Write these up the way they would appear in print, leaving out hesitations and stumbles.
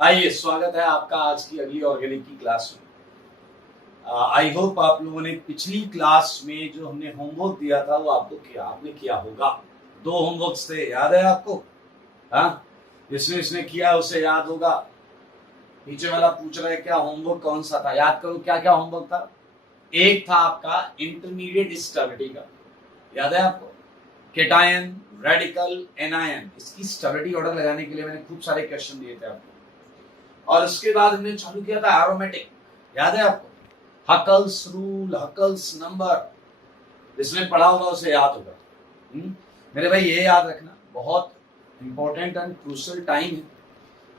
आइए, स्वागत है आपका आज की अगली ऑर्गेनिक की क्लास में। आई होप आप लोगों ने पिछली क्लास में जो हमने होमवर्क दिया था वो आपने किया होगा। 2 होमवर्क्स थे, याद है आपको? हाँ, जिसने किया उसे याद होगा। नीचे वाला पूछ रहा है क्या होमवर्क कौन सा था, याद करो क्या क्या होमवर्क था। एक था आपका इंटरमीडिएट स्टेबिलिटी का, याद है आपको? केटायन, रेडिकल, एनायन, इसकी स्टेबिलिटी ऑर्डर लगाने के लिए मैंने खूब सारे क्वेश्चन दिए थे आपको। और उसके बाद हमने चालू किया था एरोमेटिक, याद है आपको? हकल्स रूल, हकल्स नंबर, जिसने पढ़ा होगा उसे याद होगा। मेरे भाई ये याद रखना, बहुत इंपॉर्टेंट एंड क्रूशियल टाइम है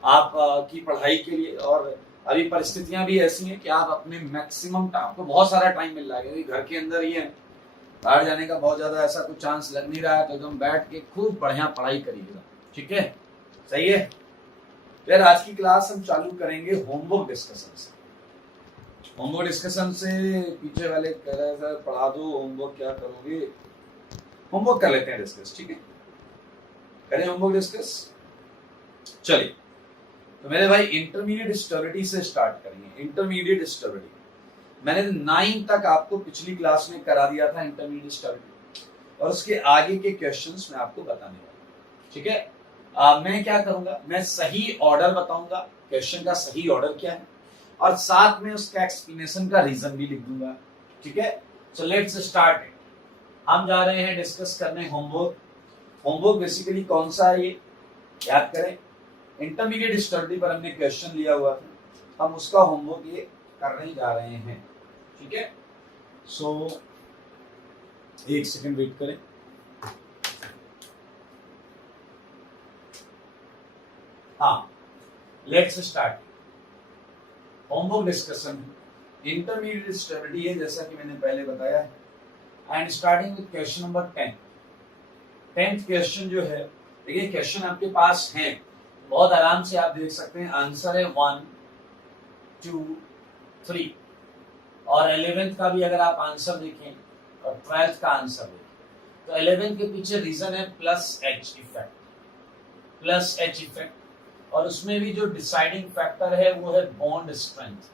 आप की पढ़ाई के लिए। और अभी परिस्थितियां भी ऐसी हैं कि आप अपने मैक्सिमम टाइम, आपको बहुत सारा टाइम मिल रहा है क्योंकि घर के अंदर ही है, बाहर जाने का बहुत ज्यादा ऐसा कुछ चांस लग नहीं रहा है, तो एकदम बैठ के खूब बढ़िया पढ़ाई करिएगा, ठीक है? सही है। फिर आज की क्लास हम चालू करेंगे होमवर्क डिस्कशन से। होमवर्क डिस्कशन से पीछे वाले कह रहे हैं सर पढ़ा दो, होमवर्क क्या करोगे? होमवर्क कर लेते हैं डिस्कस, ठीक है? करें होमवर्क डिस्कस। चलिए, तो मेरे भाई इंटरमीडिएट स्टेबिलिटी से स्टार्ट करेंगे। इंटरमीडिएट स्टेबिलिटी मैंने 9 तक आपको पिछली क्लास में करा दिया था, इंटरमीडिएट स्टेबिलिटी, और उसके आगे के क्वेश्चंस मैं आपको बताने वाला, ठीक है? मैं क्या करूंगा, मैं सही ऑर्डर बताऊंगा, क्वेश्चन का सही ऑर्डर क्या है, और साथ में उसका एक्सप्लेनेशन का रीजन भी लिख दूंगा, ठीक है? So let's start. हम जा रहे हैं डिस्कस करने होमवर्क। होमवर्क बेसिकली कौन सा है ये याद करें। इंटरमीडिएट स्टडी पर हमने क्वेश्चन लिया हुआ था, हम उसका होमवर्क ये करने जा रहे हैं, ठीक है? सो एक सेकंड वेट करें। हाँ, let's start homework discussion. Intermediate stability है जैसा कि मैंने पहले बताया है, and starting with question number 10। 10th question जो है, देखिए क्वेश्चन आपके पास है, बहुत आराम से आप देख सकते हैं। आंसर है 1, 2, 3, और 11th का भी अगर आप आंसर देखें और 12th का आंसर देखें तो 11th के पीछे रीजन है plus H effect, plus H effect, और उसमें भी जो डिसाइडिंग फैक्टर है वो है बॉन्ड स्ट्रेंथ,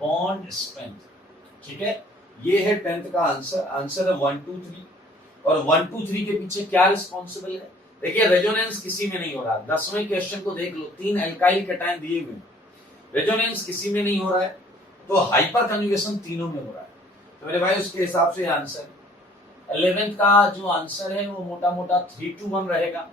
बॉन्ड स्ट्रेंथ, ठीक है? ये है 10th का आंसर। आंसर है 1, 2, 3, और 1, 2, 3 के पीछे क्या रिस्पॉन्सिबल है? देखिए रेजोनेंस किसी में नहीं हो रहा। 10वें क्वेश्चन को देख लो, 3 एल्काइल कैटायन दिए हुए, रेजोनेंस किसी में नहीं हो रहा है, तो हाइपर कन्जुगेशन तीनों में हो रहा है। तो मेरे भाई उसके हिसाब से आंसर 11th का जो आंसर है वो मोटा मोटा 3 to 1 रहेगा,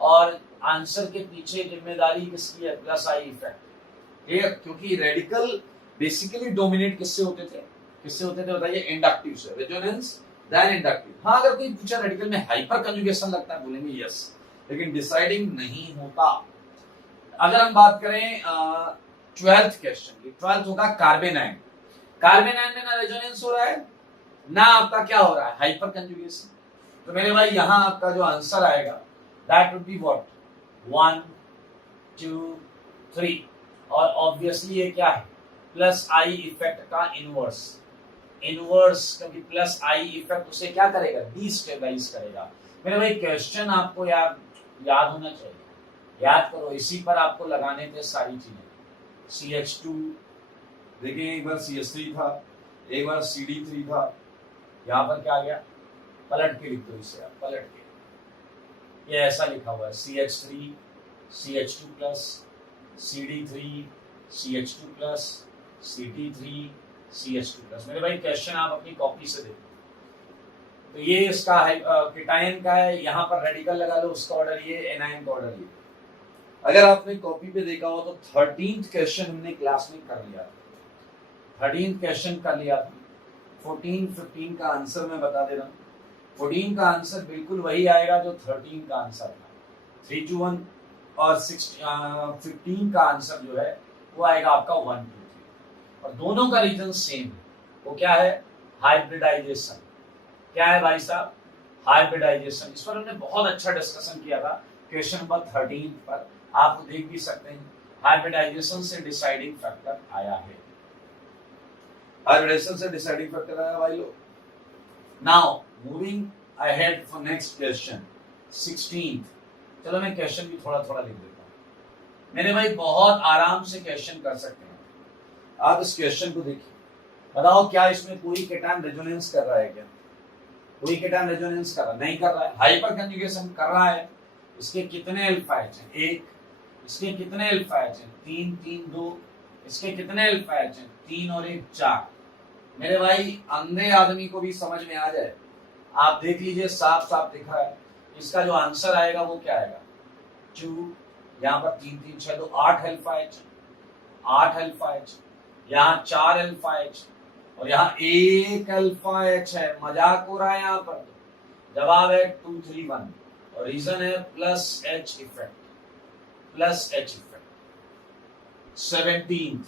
और आंसर के पीछे जिम्मेदारी किसकी है? Plus I effect. क्योंकि रेडिकल बेसिकली डोमिनेट किससे होते थे? किससे होते थे बताइए? इंडक्टिव से। Resonance then inductive. हाँ, अगर कोई पूछा रेडिकल में हाइपर कंजुगेशन लगता है, बोलेंगे यस, लेकिन डिसाइडिंग नहीं होता। अगर हम बात करें 12th क्वेश्चन की, 12th होगा कार्बन आयन। कार्बन आयन में ना रेजोनेंस हो रहा है ना आपका क्या हो रहा है? Hyper conjugation. तो मेरे भाई यहाँ आपका जो आंसर आएगा दैट वुड बी व्हाट? 1, 2, 3, और ऑब्वियसली ये क्या है? प्लस आई इफेक्ट का इनवर्स, इनवर्स, क्योंकि प्लस आई इफेक्ट उसे क्या करेगा? डिस्टेबलाइज करेगा। मेरे भाई क्वेश्चन आपको याद होना चाहिए, याद करो, इसी पर आपको लगाने थे सारी चीजें। CH2, देखिए एक बार CH3 था, एक बार CD3 था, यहाँ पर क्या आ गया? पलट के लिख दो इसे आप, पलट के। ये ऐसा लिखा हुआ है CH3, CH2+, CD3, CH2+, CT3, CH2+। मेरे भाई क्वेश्चन आप अपनी कॉपी से देखो, तो ये इसका है केटायन का है, यहाँ पर रेडिकल लगा लो, उसका ऑर्डर ये, एनायन का ऑर्डर ये। अगर आपने कॉपी पे देखा हो तो 13th क्वेश्चन हमने क्लास में कर लिया था, 13th क्वेश्चन कर लिया था। 14, 15 का आंसर मैं बता दे रहा हूँ। 14 का आंसर बिल्कुल वही आएगा जो 13 का आंसर था, 3 to 1, और 15 का आंसर जो है वो आएगा आपका 1, 2, 3, और दोनों का रीजन सेम है। वो क्या है? हाइब्रिडाइजेशन। क्या है भाई साहब? हाइब्रिडाइजेशन। इस पर हमने बहुत अच्छा डिस्कशन किया था क्वेश्चन नंबर 13 पर, आप देख भी सकते हैं। हाइब्रिडाइजेशन से डिसाइडिंग फैक्टर आया है, हाइब्रिडाइजेशन से डिसाइडिंग फैक्टर आया भाई लोग। Now moving ahead for next question 16th। चलो मैं क्वेश्चन भी थोड़ा थोड़ा लिख देता हूँ। मेरे भाई बहुत आराम से क्वेश्चन कर सकते हैं। आप इस क्वेश्चन को देखिए, बताओ क्या इसमें कोई केटायन रेजोनेंस कर रहा है क्या? कोई केटायन रेजोनेंस कर रहा नहीं कर रहा है, हाइपर कंजुगेशन कर रहा है। इसके कितने अल्फा एच हैं? एक। इसके कितने अल्फा एच हैं? 3 3 2। इसके कितने अल्फा एच हैं? 3 और 1 4। मेरे भाई अंधे आदमी को भी समझ में आ जाए, आप देख लीजिए, साफ साफ दिख रहा है। इसका जो आंसर आएगा वो क्या आएगा? 2, यहाँ पर 3 3 6 2 8 अल्फा एच, 8 अल्फा एच, यहाँ 4 अल्फा एच और यहाँ 1 अल्फा एच है। मजाक हो रहा है यहाँ पर। जवाब है 2 3 1 और रीजन है plus H effect, plus H effect. 17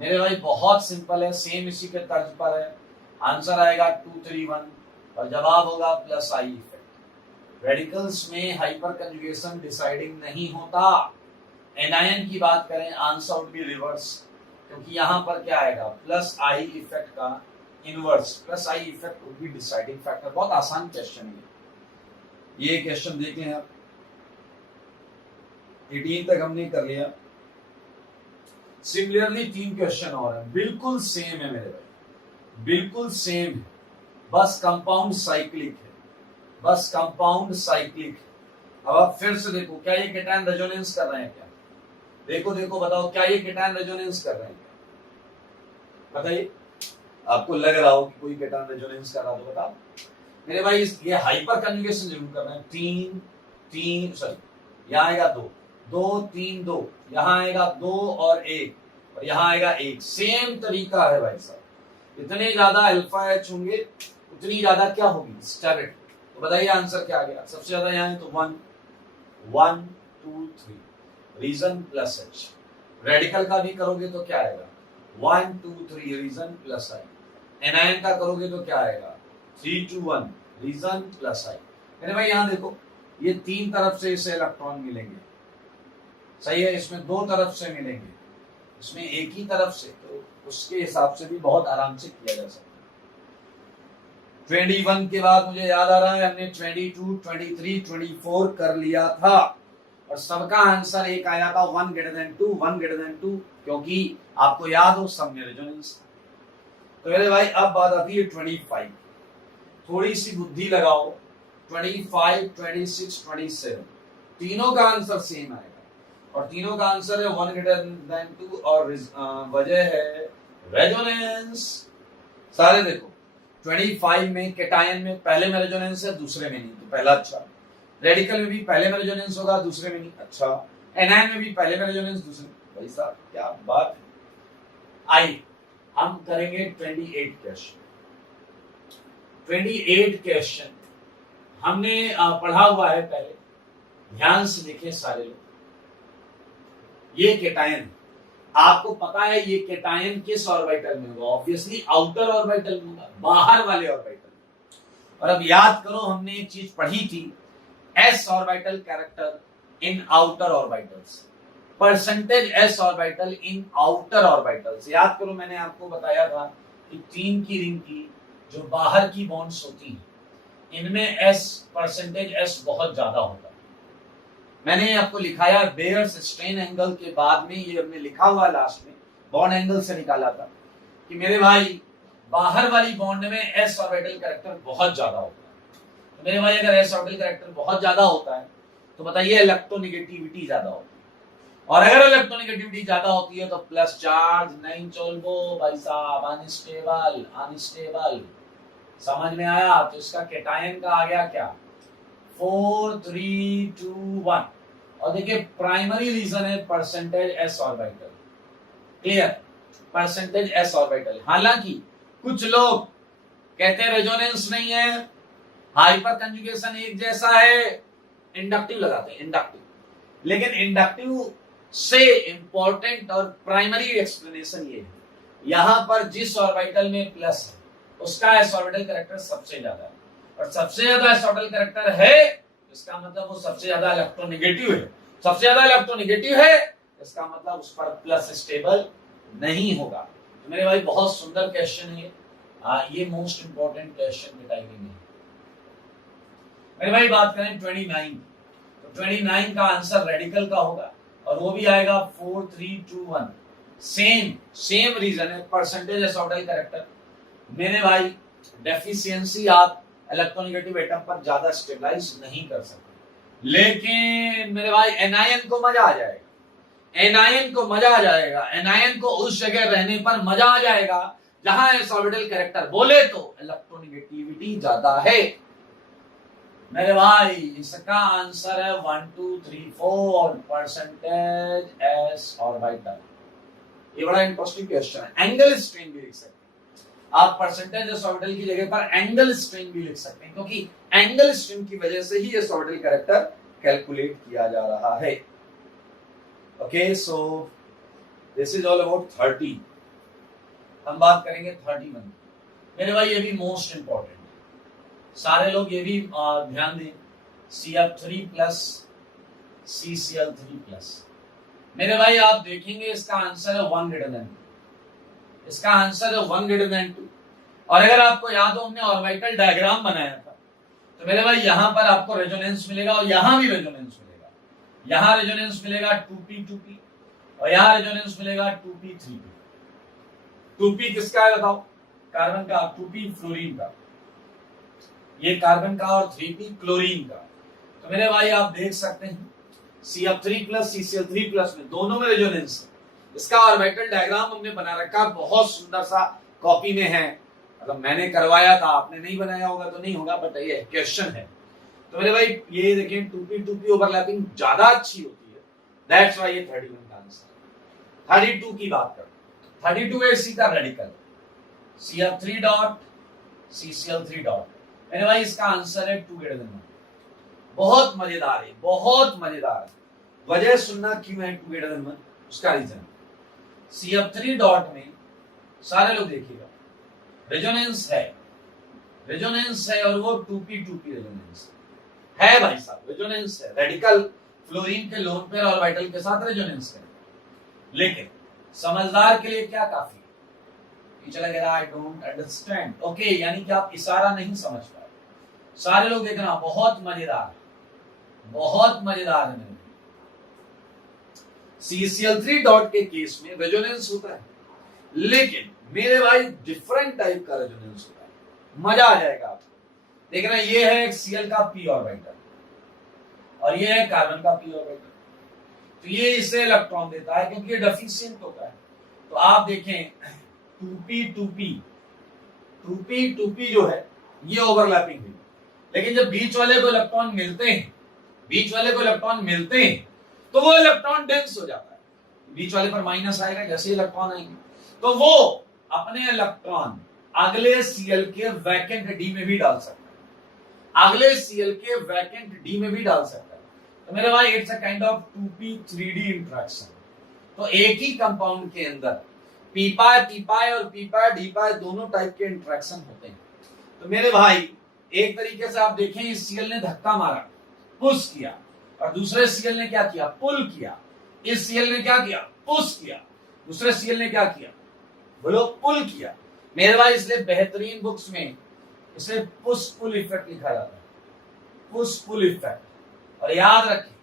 मेरे भाई बहुत सिंपल है, सेम इसी के तर्ज पर है। आंसर आएगा 2 3 1 और जवाब होगा प्लस आई इफेक्ट। रेडिकल्स में हाइपर कंजुगेशन डिसाइडिंग नहीं होता। एनायन की बात करें, आंसर वुड बी रिवर्स, क्योंकि यहां पर क्या आएगा? प्लस आई इफेक्ट का inverse, plus I effect would be deciding factor. बहुत आसान क्वेश्चन है ये क्वेश्चन देख लें आप। 18 तक हमने कर लिया। सिमिलरली 3 क्वेश्चन और है, बिल्कुल सेम है मेरे भाई, बिल्कुल सेम है, बस कंपाउंड साइक्लिक है, बस कंपाउंड साइक्लिक है। अब आप फिर से देखो, क्या ये केटायन रेजोनेंस कर रहे हैं क्या? देखो देखो, बताओ क्या ये केटायन रेजोनेंस कर रहे हैं क्या? बताइए, आपको लग रहा हो कि कोई केटायन रेजोनेंस कर रहा तो बताओ। मेरे भाई ये हाइपर कंजुगेशन जरूर कर रहे हैं। 3 3 सॉरी, यहाँ आएगा 2 2 3 2, यहाँ आएगा 2 और 1 और यहाँ आएगा 1। सेम तरीका है भाई साहब। इतने ज्यादा अल्फा एच होंगे उतनी ज्यादा क्या होगी? स्टेबिलिटी। तो बताइए आंसर क्या आ गया? सबसे ज्यादा यहाँ है तो 1 1 2 3, रीजन प्लस एच। रेडिकल का भी करोगे तो क्या आएगा? 1 2 3, रीजन प्लस आई। एनायन का करोगे तो क्या आएगा? 3 2 1, रीजन प्लस आई। मेरे भाई यहाँ देखो, ये 3 तरफ से इसे इलेक्ट्रॉन मिलेंगे, सही है। इसमें 2 तरफ से मिलेंगे, इसमें एक ही तरफ से, तो उसके हिसाब से भी बहुत आराम से किया जा सकता है। 21 के बाद मुझे याद आ रहा है हमने 22 23 24 कर लिया था और सबका आंसर एक आया था 1 > 2 1 > 2, क्योंकि आपको याद हो सब में रेजोनेंस। तो मेरे भाई अब बात आती है 25। थोड़ी सी बुद्धि लगाओ। 25 26 27 तीनों का आंसर सेम आएगा और तीनों का आंसर है 1 > 2 और वजह है रेजोनेंस। सारे देखो, 25 में केटायन में पहले में रेजोनेंस है, दूसरे में नहीं, तो पहला अच्छा। रेडिकल में भी पहले में रेजोनेंस होगा, दूसरे में नहीं, अच्छा। एनायन में भी पहले में रेजोनेंस, दूसरे में। भाई साहब क्या बात है। आइए हम करेंगे 28 क्वेश्चन। 28 क्वेश्चन हमने पढ़ा हुआ है पहले, ध्यान से देखें सारे लोग। ये केटायन, आपको पता है ये केटायन किस ऑर्बिटल में होगा? ऑब्वियसली आउटर ऑर्बिटल में होगा, बाहर वाले ऑर्बिटल में। और अब याद करो, हमने एक चीज पढ़ी थी, S orbital character in outer orbitals, percentage S orbital in outer orbitals. याद करो, मैंने आपको बताया था कि 3 की रिंग की जो बाहर की बॉन्ड्स होती हैं, इनमें एस परसेंटेज एस बहुत ज्यादा होता है। मैंने आपको लिखाया बेयर्स स्ट्रेन एंगल के बाद में, ये हमने लिखा हुआ लास्ट में, बॉन्ड एंगल से निकाला था कि मेरे भाई बाहर वाली बॉन्ड में एस ऑर्बिटल कैरेक्टर बहुत ज्यादा होता है। तो मेरे भाई अगर एस ऑर्बिटल कैरेक्टर बहुत ज्यादा होता है तो बताइए इलेक्ट्रोनेगेटिविटी ज्यादा होती है, और अगर इलेक्ट्रोनेगेटिविटी ज्यादा होती है तो प्लस चार्ज नहीं चलबो भाई साहब, अनस्टेबल अनस्टेबल। समझ में आया? तो इसका केटायन का आ गया क्या? 4 3 2 1। और देखिए प्राइमरी रीजन है percentage S orbital. Clear? Percentage S orbital. हालांकि कुछ लोग कहते हैं रेजोनेंस नहीं है, हाइपर कंजुगेशन एक जैसा है, इंडक्टिव लगाते हैं, इंडक्टिव। लेकिन इंडक्टिव से इंपॉर्टेंट और प्राइमरी एक्सप्लेनेशन ये है, यहां पर जिस ऑर्बिटल में प्लस है उसका एस ऑर्बिटल कैरेक्टर सबसे ज्यादा है, और सबसे ज्यादा एस ऑर्बिटल कैरेक्टर है, इसका मतलब वो सबसे ज्यादा इलेक्ट्रोनेगेटिव है। सबसे ज्यादा इलेक्ट्रोनेगेटिव है, इसका मतलब उस पर प्लस स्टेबल नहीं होगा। तो मेरे भाई बहुत सुंदर क्वेश्चन है ये मोस्ट इंपॉर्टेंट क्वेश्चन के टाइमिंग में। मेरे भाई बात करें 29, तो 29 का आंसर रेडिकल का होगा और वो भी आएगा 4 3 2 1। सेम रीजन है, परसेंटेज एस ऑर्बिटल कैरेक्टर। मेरे भाई डेफिशिएंसी आप इलेक्ट्रोनेगेटिव एटम पर ज्यादा स्टेबलाइज नहीं कर सकते, लेकिन मेरे भाई एनायन को मजा आ जाएगा, एनायन को मजा आ जाएगा, एनायन को उस जगह रहने पर मजा आ जाएगा जहां एस ऑर्बिटल कैरेक्टर बोले तो इलेक्ट्रोनेगेटिविटी ज्यादा है। मेरे भाई इसका आंसर है 1 2 3 4 परसेंटेज एस ऑर्बिटल। ये बड़ा इंटरेस्टिंग क्वेश्चन है। एंगल स्ट्रेन भी लिख सकते हैं आप, परसेंटेज एस ऑर्बिटल की जगह पर एंगल स्ट्रेन भी लिख सकते हैं, क्योंकि एंगल स्ट्रेन की वजह से ही एस ऑर्बिटल कैरेक्टर कैलकुलेट किया जा रहा है। Okay, so this is all about 30। हम बात करेंगे 31। मेरे भाई ये भी मोस्ट इंपॉर्टेंट है, सारे लोग ये भी ध्यान दें। CF3 plus CCl3 plus. मेरे भाई आप देखेंगे इसका आंसर है 1 greater than 2। इसका आंसर है 1 greater than 2। और अगर आपको याद हो हमने ऑर्बिटल डायग्राम बनाया था, तो मेरे भाई यहां पर आपको रेजोनेंस मिलेगा और यहां भी रेजोनेंस मिलेगा। यहां रेजोनेंस मिलेगा 2p 2p और यहां रेजोनेंस मिलेगा 2p 3p। 2p किसका है बताओ? कार्बन का। 2p फ्लोरीन का, ये कार्बन का, और 3p क्लोरीन का। तो मेरे भाई आप देख सकते हैं CF3 प्लस CCl3 प्लस में दोनों में रेजोनेंस है। इसका ऑर्बिटल डायग्राम हमने बना रखा, बहुत सुंदर सा, कॉपी में है, मतलब मैंने करवाया था, आपने नहीं बनाया होगा तो नहीं होगा, बट ये क्वेश्चन है। तो मेरे भाई ये देखें 2p ओवरलैपिंग ज्यादा अच्छी होती है, दैट्स व्हाई ये 31 का आंसर। 32 की बात करते हैं। 32 है इसी का radical, CF3 dot CCl3 dot. मेरे भाई इसका आंसर है 2 greater than 1। बहुत मजेदार है, बहुत मजेदार है। वजह सुनना क्यों है 2 greater than 1, उसका रीजन। CF3 डॉट में सारे लोग देखिएगा रेजोनेंस है, रेजोनेंस है, और वो 2p 2p रेजोनेंस है भाई साहब, रेजोनेंस है। रेडिकल फ्लोरीन के लोन पेयर ऑर्बिटल के साथ रेजोनेंस है, लेकिन समझदार के लिए क्या काफी है? चला गया आई डोंट अंडरस्टैंड। ओके, यानी कि आप इशारा नहीं समझ पाए। सारे लोग देखना, बहुत मजेदार है, बहुत मजेदार है। मेरे CCl3 डॉट के केस में रेजोनेंस होता है, लेकिन मेरे भाई डिफरेंट टाइप का रेजोनेंस होता है, मजा आ जाएगा आपको। देखना, ये है Cl का p ऑर्बिटल और ये है कार्बन का p ऑर्बिटल। तो ये इसे इलेक्ट्रॉन देता है क्योंकि ये डेफिशिएंट होता है। तो आप देखें 2p जो है ये ओवरलैपिंग है, लेकिन जब बीच वाले को इलेक्ट्रॉन मिलते हैं, बीच वाले को इलेक्ट्रॉन मिलते हैं, तो वो इलेक्ट्रॉन डेंस हो जाता है। बीच वाले पर माइनस आएगा, जैसे इलेक्ट्रॉन आएंगे तो वो अपने इलेक्ट्रॉन अगले Cl के वैकेंट D में भी डाल सकता है, अगले Cl के वैकेंट D में भी डाल सकता है। तो मेरे भाई it's a kind of 2p 3d interaction. तो एक ही कंपाउंड के अंदर p पाई और p पाई दोनों टाइप के इंटरेक्शन होते हैं। तो मेरे भाई एक तरीके से आप देखें, इस Cl ने धक्का मारा, पुश किया, और दूसरे Cl ने क्या किया? पुल किया। इस Cl ने क्या किया? पुश किया। दूसरे Cl ने क्या किया? बोलो, पुल किया। मेरे भाई इसलिए बेहतरीन बुक्स में इसे पुश पुल इफेक्ट लिखा जाता है, पुश पुल इफेक्ट। और याद रखें,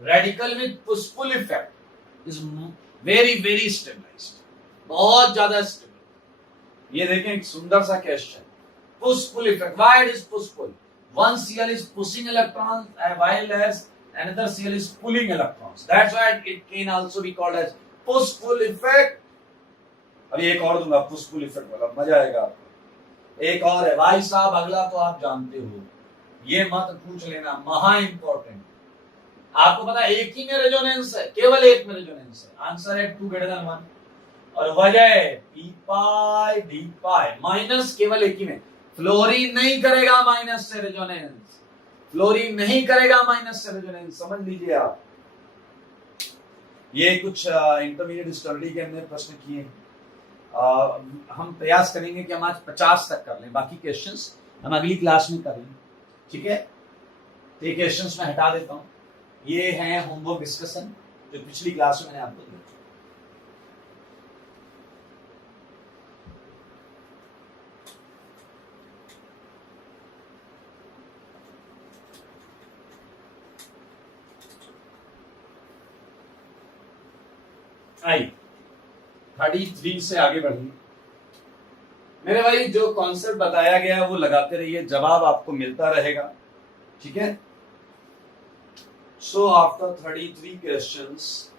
radical with push pull effect is very very stabilized, बहुत ज्यादा स्टेबल। ये देखें एक सुंदर सा question, push pull effect. Why it is push pull? One Cl is pushing electrons while as another Cl is pulling electrons. That's why it can also be called as push pull effect. अभी एक और दूंगा push pull effect वाला, मजा आएगा आपको। एक और है भाई साहब, अगला तो आप जानते हो, ये मत पूछ लेना, महा इंपॉर्टेंट। आपको पता है एक ही में रेजोनेंस है, केवल एक में रेजोनेंस है, आंसर है 2 greater than 1। और वजह है p पाई d पाई, माइनस केवल एक ही में। फ्लोरीन नहीं करेगा माइनस से रेजोनेंस, फ्लोरीन नहीं करेगा माइनस से रेजोनेंस, समझ लीजिए आप। ये कुछ इंटरमीडिएट स्टडी के हमने प्रश्न किए। हम प्रयास करेंगे कि हम आज 50 तक कर लें, बाकी क्वेश्चंस हम अगली क्लास में कर लें, ठीक है? तो ये क्वेश्चंस मैं हटा देता हूँ, ये हैं होमवर्क डिस्कशन जो पिछली क्लास में मैंने आपको दिया। आई 33 से आगे बढ़िए मेरे भाई। जो कॉन्सेप्ट बताया गया है वो लगाते रहिए, जवाब आपको मिलता रहेगा, ठीक है। सो आफ्टर 33 क्वेश्चंस,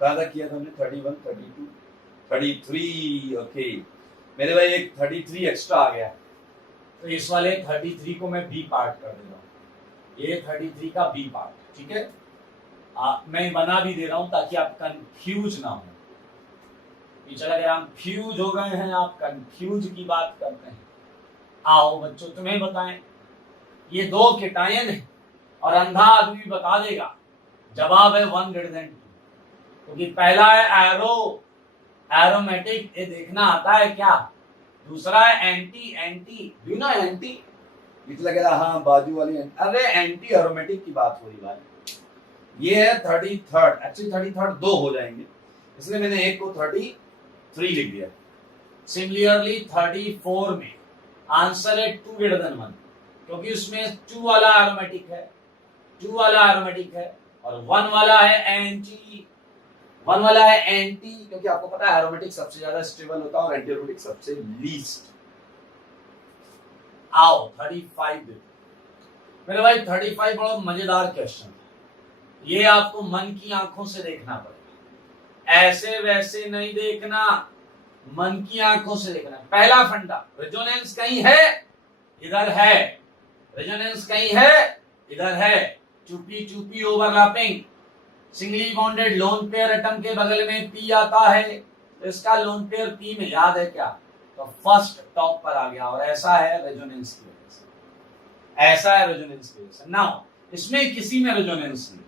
कहा था किया था हमने 31, 32, 33, ओके मेरे भाई एक 33 एक्स्ट्रा आ गया, तो इस वाले 33 को मैं बी पार्ट कर दे रहा हूँ, ये 33 का बी पार्ट, ठीक है। मैं बना भी दे रहा हूं ताकि आप कंफ्यूज ना हो। चला गया, हम फ्यूज हो गए हैं, आप कंफ्यूज की बात करते हैं। आओ बच्चों तुम्हें बताएं, ये दो केटायन है और अंधा आदमी बता देगा, जवाब है 1 > 2, क्योंकि पहला है एरो, एरोमेटिक, ये देखना आता है क्या। दूसरा है anti, anti you know anti, लगा हाँ बाजू वाली, अरे एंटी एरोमेटिक की बात हो रही भाई। ये है 33rd, एक्चुअली 33rd 2 हो जाएंगे, इसलिए मैंने एक को 33 लिख दिया। सिमिलरली 34 में आंसर है 2 > 1, क्योंकि उसमें 2 वाला एरोमेटिक है, 2 वाला एरोमेटिक है, और 1 वाला है एंटी, 1 वाला है एंटी, क्योंकि आपको पता है एरोमेटिक सबसे ज्यादा स्टेबल होता है और एंटी एरोमेटिक सबसे लीस्ट। आओ 35 मेरे भाई, 35 बड़ा मजेदार क्वेश्चन है, ये आपको मन की आंखों से देखना पड़ेगा, ऐसे वैसे नहीं देखना, मन की आंखों से देखना। पहला फंडा, रेजोनेंस कहीं है, इधर है, रेजोनेंस कहीं है, इधर है, चुपी चुपी overlapping, singly bonded lone pair atom के बगल में पी आता है, तो इसका लोन पेयर पी में याद है क्या, तो फर्स्ट टॉप पर आ गया, और ऐसा है रेजोनेंस की वजह से, ऐसा है रेजोनेंस की वजह से। नाउ इसमें किसी में रेजोनेंस नहीं,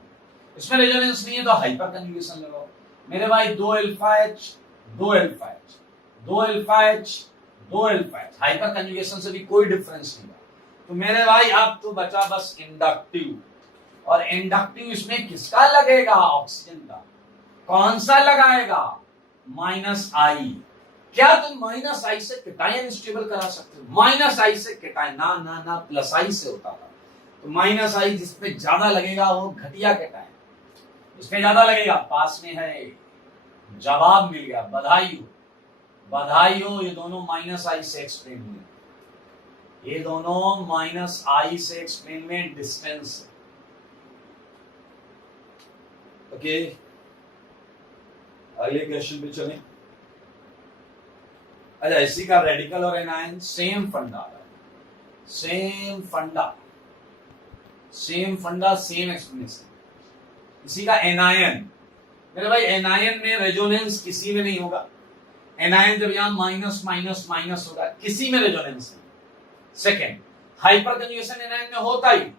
इसमें रेजोनेंस नहीं है तो हाइपर कंजुगेशन लगाओ मेरे भाई, 2 alpha H 2 alpha H 2 alpha H 2 alpha H, hyper conjugation से भी कोई डिफरेंस नहीं है। तो मेरे भाई अब तो बचा बस इंडक्टिव, और इंडक्टिव इसमें किसका लगेगा, ऑक्सीजन का। कौन सा लगाएगा, -I। क्या तुम -I से केटायन स्टेबल करा सकते हो, -I से केटायन, ना ना ना, +I से होता था। तो -I जिसपे ज्यादा लगेगा वो घटिया केटायन, इसमें ज्यादा लगेगा, पास में है, जवाब मिल गया, बधाई हो, बधाई हो। ये दोनों -I से एक्सप्लेन हुए, ये दोनों -I से एक्सप्लेन में डिस्टेंस, ओके। अगले क्वेश्चन पे चलें। अच्छा, इसी का रेडिकल और एनायन सेम फंडा, सेम फंडा, सेम फंडा, सेम एक्सप्लेनेशन। इसी का एनायन मेरे भाई, एनायन में रेजोनेंस किसी में नहीं होगा, एनायन जब यहां माइनस माइनस माइनस होगा, किसी में रेजोनेंस नहीं। सेकेंड, हाइपर कंजुगेशन एनायन में होता ही,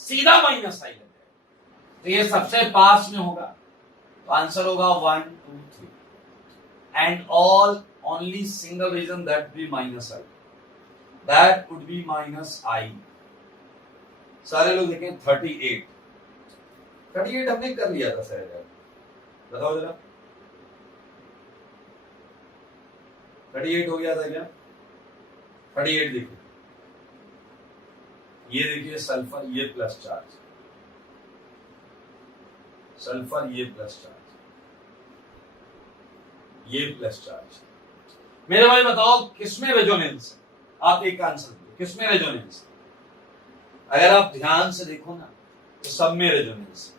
सीधा -I लग जाएगा, तो ये सबसे पास में होगा, तो आंसर होगा 1 2 3, and all only single reason that be -I, that would be -I। सारे लोग देखें 38 हमने कर लिया था सर, बताओ जरा 38 हो गया था क्या, 38 देखिए, ये देखिए सल्फर, ये प्लस चार्ज, सल्फर ये प्लस चार्ज, ये प्लस चार्ज। मेरे भाई बताओ किसमें रेजोनेंस, आप एक आंसर दो, किसमें रेजोनेंस। अगर आप ध्यान से देखो ना तो सब में रेजोनेंस,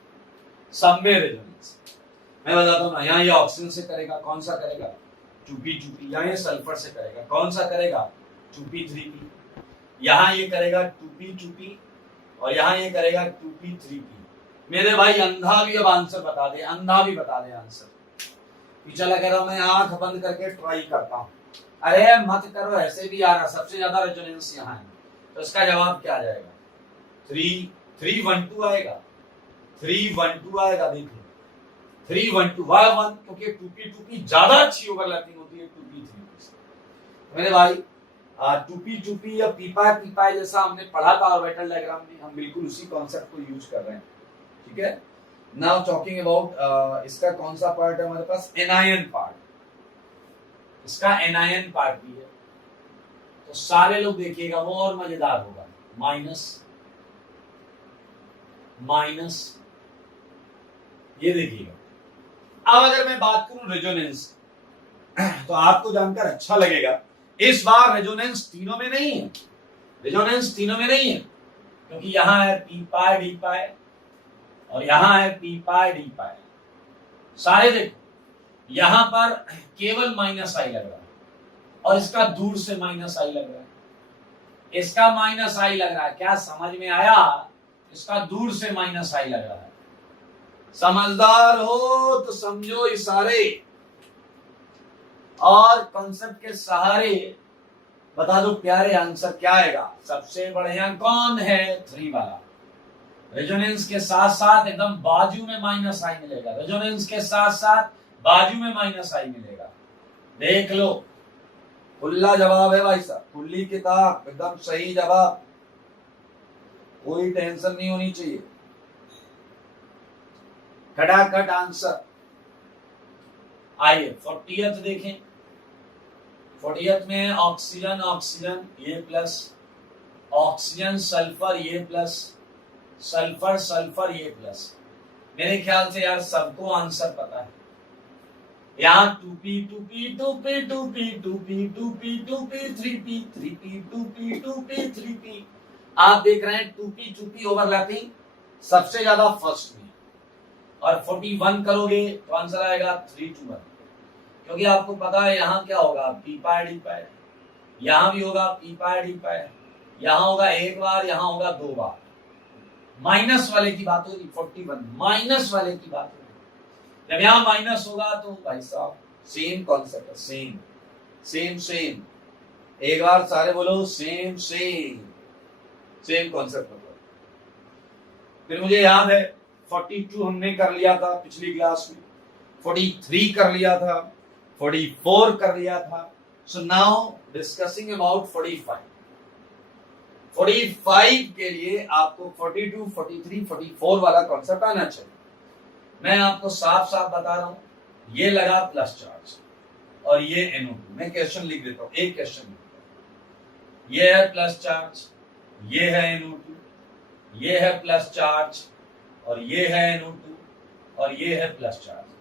सब में रेजोनेंस। मैं बताता हूं ना, यहाँ ये ऑक्सीजन से करेगा, कौन सा करेगा, 2p2p। यहाँ ये सल्फर से करेगा, कौन सा करेगा, 2p3p। यहाँ ये करेगा 2p2p, और यहाँ ये करेगा 2p3p। मेरे भाई अंधा भी अब आंसर बता दे, अंधा भी बता दे आंसर। चला कह रहा हूं मैं आंख बंद करके ट्राई करता हूं, अरे मत करो, ऐसे भी आ रहा, सबसे ज्यादा रेजोनेंस यहाँ है, तो इसका जवाब क्या आ जाएगा, 312 आएगा, 312 आएगा। देखो 312 1, क्योंकि 2p2p ज्यादा अच्छी ओवरलैपिंग होती है 2p3p से। मेरे भाई 2p2p या पीपा जैसा हमने पढ़ा था ऑर्बिटल डायग्राम में, हम बिल्कुल उसी कॉन्सेप्ट को यूज कर रहे हैं, ठीक है। नाउ टॉकिंग अबाउट इसका कौन सा पार्ट है हमारे पास, एनायन पार्ट, इसका एनायन पार्ट भी है, तो सारे लोग देखिएगा वो और मजेदार होगा, माइनस माइनस ये देखिएगा। अब अगर मैं बात करूं रेजोनेंस, तो आपको जानकर अच्छा लगेगा, इस बार रेजोनेंस तीनों में नहीं है, रेजोनेंस तीनों में नहीं है, क्योंकि यहां है पी पाई डी पाई और यहां है पी पाई डी पाई। सारे देखो, यहां पर केवल माइनस आई लग रहा है और इसका दूर से माइनस आई लग रहा है, इसका माइनस आई लग रहा है। क्या समझ में आया? इसका दूर से माइनस आई लग रहा है। समझदार हो तो समझो इशारे और कॉन्सेप्ट के सहारे बता दो प्यारे आंसर क्या आएगा। सबसे बढ़िया कौन है? 3 वाला। रेजोनेंस के साथ साथ एकदम बाजू में माइनस आई मिलेगा, रेजोनेंस के साथ साथ बाजू में माइनस आई मिलेगा। देख लो, खुला जवाब है भाई साहब, खुली किताब, एकदम सही जवाब, कोई टेंशन नहीं होनी चाहिए, खटाखट आंसर। आइए 40th देखें। 40th में ऑक्सीजन ऑक्सीजन ये प्लस, ऑक्सीजन सल्फर ये प्लस, सल्फर सल्फर ये प्लस। मेरे ख्याल से यार सबको आंसर पता है। यहाँ 2p 2p 2p 2p 2p 2p 2p 3p 3p 2p 2p 3p। आप देख रहे हैं 2p 2p ओवरलैपिंग सबसे ज्यादा फर्स्ट में, और 41 करोगे तो आंसर आएगा 3 to 1, क्योंकि आपको पता है यहाँ क्या होगा, पी पाई डी पाई, यहाँ भी होगा पी पाई डी पाई, यहाँ होगा एक बार, यहाँ होगा 2 बार। माइनस वाले की बात होगी, 41 माइनस वाले की बात होगी। जब यहाँ माइनस होगा तो भाई साहब सेम कॉन्सेप्ट है, सेम सेम सेम। एक बार सारे बोलो सेम सेम, सेम कॉन्सेप्ट होगा। फिर मुझे याद है 42 हमने कर लिया था पिछली क्लास में, 43 कर लिया था, 44 कर लिया था। So now discussing about 45। 45 के लिए आपको 42, 43, 44 वाला कॉन्सेप्ट आना चाहिए। मैं आपको साफ साफ बता रहा हूं, ये लगा प्लस चार्ज और ये NO2। मैं क्वेश्चन लिख देता हूं, एक क्वेश्चन लिख देता हूं। ये है प्लस चार्ज, ये है NO2, ये है प्लस चार्ज और ये है NO2 और ये है प्लस चार्ज।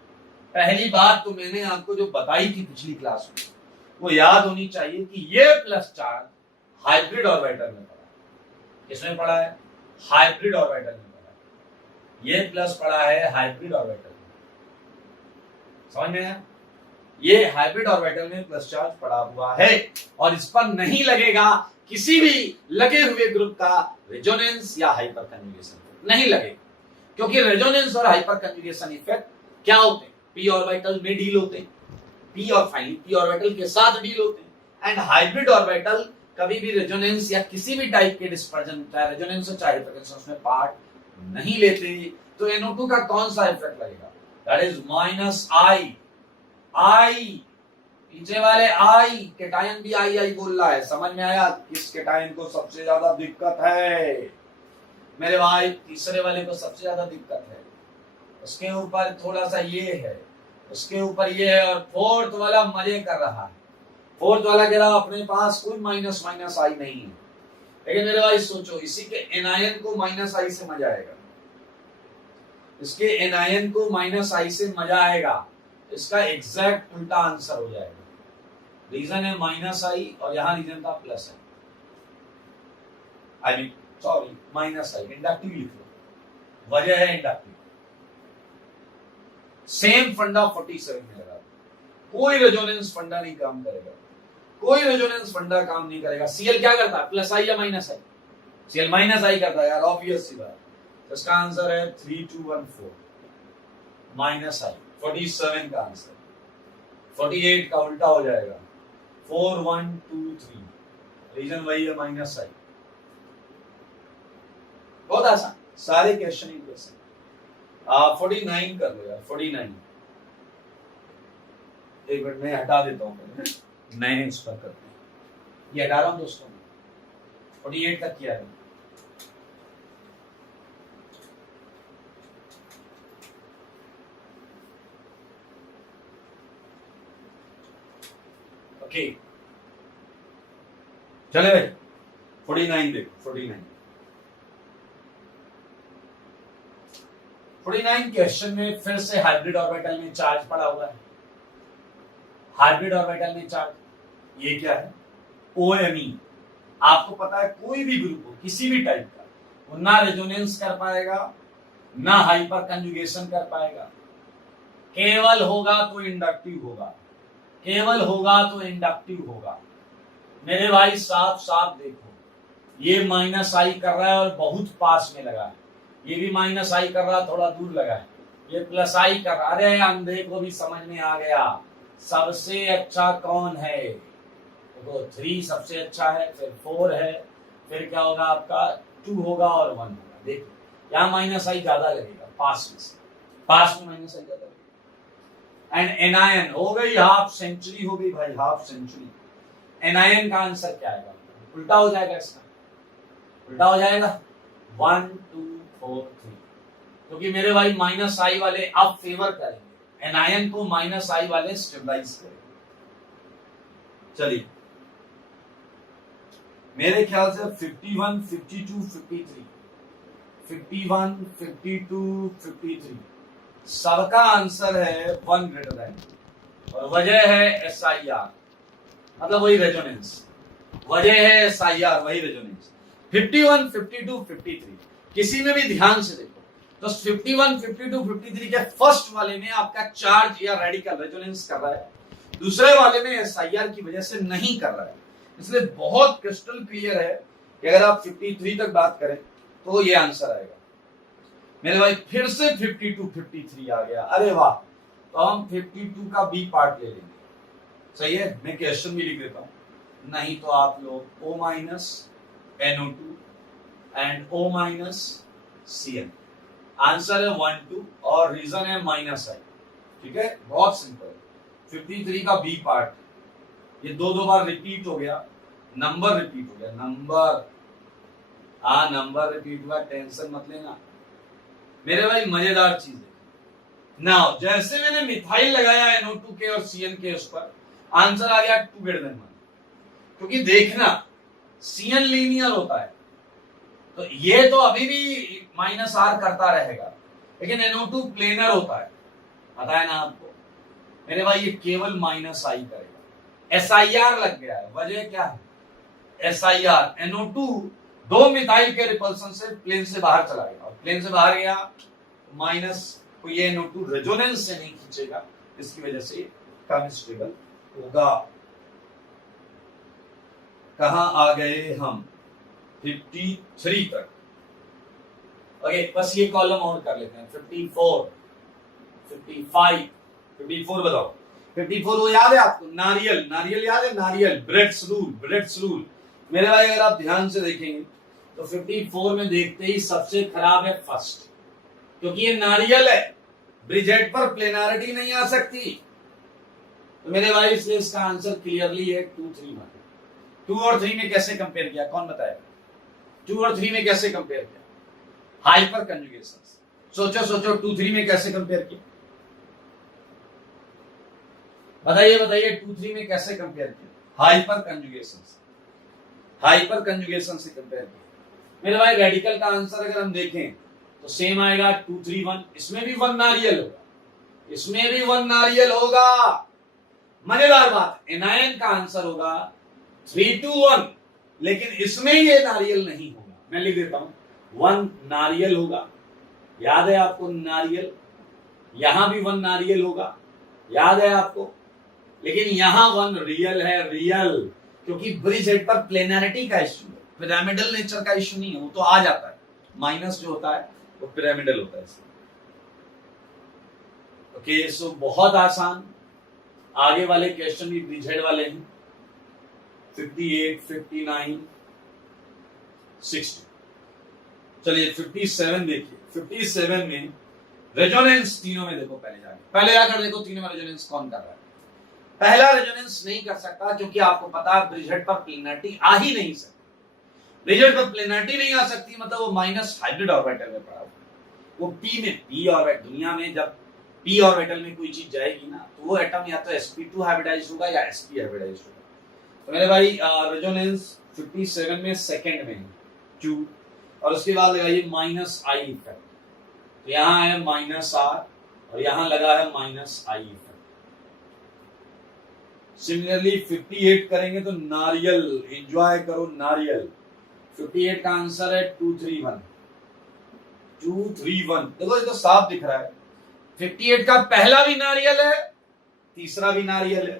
पहली बात तो मैंने आपको जो बताई थी पिछली क्लास में वो याद होनी चाहिए कि ये प्लस चार्ज हाइब्रिड ऑर्बिटल में पड़ा है। किसमें पड़ा है? हाइब्रिड ऑर्बिटल में पड़ा है। ये प्लस पड़ा है हाइब्रिड ऑर्बिटल में, समझ में आया? ये हाइब्रिड ऑर्बिटल में प्लस चार्ज पड़ा हुआ है और इस पर नहीं लगेगा किसी भी लगे हुए ग्रुप का रेजोनेंस या हाइपर कंजुगेशन, नहीं लगेगा, क्योंकि रेजोनेंस और हाइपर कंजुगेशन इफेक्ट क्या होते हैं? पी ऑर्बिटल में डील होते हैं, पी और फाइनली पी ऑर्बिटल के साथ डील होते हैं। एंड हाइब्रिड ऑर्बिटल कभी भी रेजोनेंस या किसी भी टाइप के डिस्पर्जन, चाहे रेजोनेंस हो चाहे हाइपरकंजुगेशन, उसमें पार्ट नहीं लेते। तो NO2 का कौन सा इफेक्ट लगेगा? दैट इज माइनस आई। आई पीछे वाले आई, केटायन भी आई आई बोल रहा है। समझ में आया किस केटायन को सबसे ज्यादा दिक्कत है? मेरे भाई तीसरे वाले को सबसे ज्यादा दिक्कत है, उसके ऊपर थोड़ा सा ये है, उसके ऊपर ये है, और फोर्थ वाला मजे कर रहा है। फोर्थ वाला कह रहा अपने पास कोई माइनस माइनस आई नहीं है। लेकिन मेरे भाई सोचो, इसी के एनायन को माइनस आई से मजा आएगा, इसके एनायन को माइनस आई से मजा आएगा, इसका एग्जैक्ट उल्टा आंसर हो जाएगा। रीजन है माइनस आई और यहां रीजन था plus I, I mean sorry minus I. Inductive लिख लो, वजह है इंडक्टिव। सेम फंडा 47 में लगा, कोई रेजोनेंस फंडा नहीं काम करेगा, कोई रेजोनेंस फंडा काम नहीं करेगा। सीएल क्या करता है? प्लस आई या माइनस आई? सीएल माइनस आई करता है यार, ऑब्वियस सी बात। तो इसका आंसर है 3214 माइनस आई। 47 का आंसर, 48 का उल्टा हो जाएगा 4123, रीजन वही है माइनस आई। बहुत आसान, सारे क्वेश्चन ही क्वेश्चन। 49 कर लो यार, 49। एक मिनट में हटा देता हूँ, नए इस पर करते हैं, ये हटा रहा हूं दोस्तों। 48 तक किया है। ओके चले भाई, 49 देखो, 49 49 क्वेश्चन में फिर से हाइब्रिड ऑर्बिटल में चार्ज पड़ा हुआ है। हाइब्रिड ऑर्बिटल में चार्ज ये क्या है? OMe। आपको पता है कोई भी ग्रुप हो किसी भी टाइप का, वो ना रेजोनेंस कर पाएगा ना हाइपर कंजुगेशन कर पाएगा, केवल होगा तो इंडक्टिव होगा, केवल होगा तो इंडक्टिव होगा। मेरे भाई साफ साफ देखो, ये माइनस आई कर रहा है और बहुत पास में लगा है, ये भी माइनस आई कर रहा है थोड़ा दूर लगा है, ये प्लस आई कर रहा है। अरे अंधे को भी समझ में आ गया सबसे अच्छा कौन है। देखो 3 सबसे अच्छा है, फिर 4 है, फिर क्या होगा आपका 2 होगा और 1 होगा। देखो यहाँ माइनस आई ज्यादा लगेगा पास में से, पास में माइनस आई ज्यादा लगेगा। एंड एनायन हो गई हाफ सेंचुरी, हो गई भाई हाफ सेंचुरी। एनायन का आंसर क्या आएगा? उल्टा हो जाएगा, इसका उल्टा हो जाएगा 1 2 4 3, क्योंकि मेरे भाई माइनस आई वाले अब फेवर करेंगे, एनायन को माइनस आई वाले स्टेबलाइज करेंगे। चलिए मेरे ख्याल से 51 52 53 51 52 53 सबका आंसर है 1 ग्रेटर देन, और वजह है SIR, मतलब वही रेजोनेंस, वजह है SIR वही रेजोनेंस। 51 52 53 किसी में भी ध्यान से देखो तो 51 52 53 के फर्स्ट वाले में आपका चार्ज या रेडिकल रेजोनेंस कर रहा है, दूसरे वाले में SIR की वजह से नहीं कर रहा है। इसलिए बहुत क्रिस्टल क्लियर है कि अगर आप 53 तक बात करें तो ये आंसर आएगा। मेरे भाई फिर से 52 53 आ गया, अरे वाह। तो हम 52 का बी पार्ट ले लेंगे, सही है। मैं क्वेश्चन भी लिख देता हूं, नहीं तो आप लोग O minus NO2 and O minus CN, answer है 1 2 और रीजन है माइनस आई। ठीक है, बहुत सिंपल। 53 का बी पार्ट, ये दो बार रिपीट हो गया, नंबर रिपीट हो गया, नंबर रिपीट हुआ, टेंशन मत लेना मेरे भाई, मजेदार चीज है ना। जैसे मैंने मिथाइल लगाया NO2 के और CN के उस पर, आंसर आ गया 2 ग्रेटर देन 1, क्योंकि देखना CN लीनियर होता है तो ये तो अभी भी माइनस R करता रहेगा, लेकिन NO2 प्लेनर होता है, पता है ना आपको मेरे भाई, ये केवल माइनस आई करेगा। SIR लग गया है, वजह क्या है? SIR NO2 दो मिथाइल के रिपल्सन से प्लेन से बाहर चला गया, और प्लेन से बाहर गया माइनस, तो ये NO2 रेजोनेंस से नहीं खींचेगा, इसकी वजह से कम स्टेबल होगा। कहां आ गए हम? 53 तक। ओके, बस ये कॉलम और कर लेते हैं। 54 55 54 बताओ। 54 वो याद है आपको? नारियल, नारियल याद है? नारियल, ब्रेड्स रूल, ब्रेड्स रूल। मेरे भाई अगर आप ध्यान से देखेंगे तो 54 में देखते ही सबसे खराब है फर्स्ट, क्योंकि ये नारियल है, ब्रिजेट पर प्लेनारिटी नहीं आ सकती। तो मेरे भाई इसलिए इसका आंसर क्लियरली है 2 3 1। 2 और 3 में कैसे कंपेयर किया, कौन बताएगा? 2 और 3 में कैसे कंपेयर किया? Hyper conjugation. सोचो सोचो 2 3 में कैसे कंपेयर किया? बताइए बताइए, 2 3 में कैसे कंपेयर किया? हाइपर कंजुगेशन से, हाइपर कंजुगेशन से कंपेयर किया। मेरे भाई रेडिकल का आंसर अगर हम देखें तो सेम आएगा 2 3 1। इसमें भी 1 नारियल होगा, इसमें भी 1 नारियल होगा। मजेदार बात, एनायन का आंसर होगा 3 2 1, लेकिन इसमें ये नारियल नहीं होगा। मैं लिख देता हूं 1 नारियल होगा, याद है आपको नारियल, यहां भी 1 नारियल होगा, याद है आपको, लेकिन यहां 1 रियल है, रियल, क्योंकि ब्रिज हेड पर प्लेनरिटी का इश्यू है, पिरामिडल नेचर का इश्यू नहीं है, वो तो आ जाता है, माइनस जो होता है वो पिरामिडल होता है। ओके, सो बहुत आसान। आगे वाले क्वेश्चन भी ब्रिज हेड वाले हैं। 58 59 60। चलिए 57 देखिए। 57 में रेजोनेंस तीनों में देखो, पहले जाकर देखो तीनों में रेजोनेंस कौन कर रहा है। पहला रेजोनेंस नहीं कर सकता क्योंकि आपको पता है ब्रिज हेड पर प्लेनरिटी आ ही नहीं सकती। ब्रिज हेड पर प्लेनरिटी नहीं आ सकती मतलब वो माइनस हाइब्रिड ऑर्बिटल में पड़ा हुआ, वो पी में, पी ऑर्बिट, दुनिया में जब पी ऑर्बिटल में कोई चीज जाएगी ना तो वो एटम या तो sp2 हाइब्रिडाइज होगा या sp हाइब्रिडाइज होगा। तो मेरे भाई रेजोनेंस 57 में सेकंड में 2, और उसके बाद लगाइए माइनस आई इफेक्ट। तो यहां है माइनस आर और यहां लगा है माइनस आई इफेक्ट। सिमिलरली 58 करेंगे तो नारियल, एंजॉय करो नारियल। 58 का आंसर है 231। 231 देखो ये तो साफ दिख रहा है। 58 का पहला भी नारियल है, तीसरा भी नारियल है,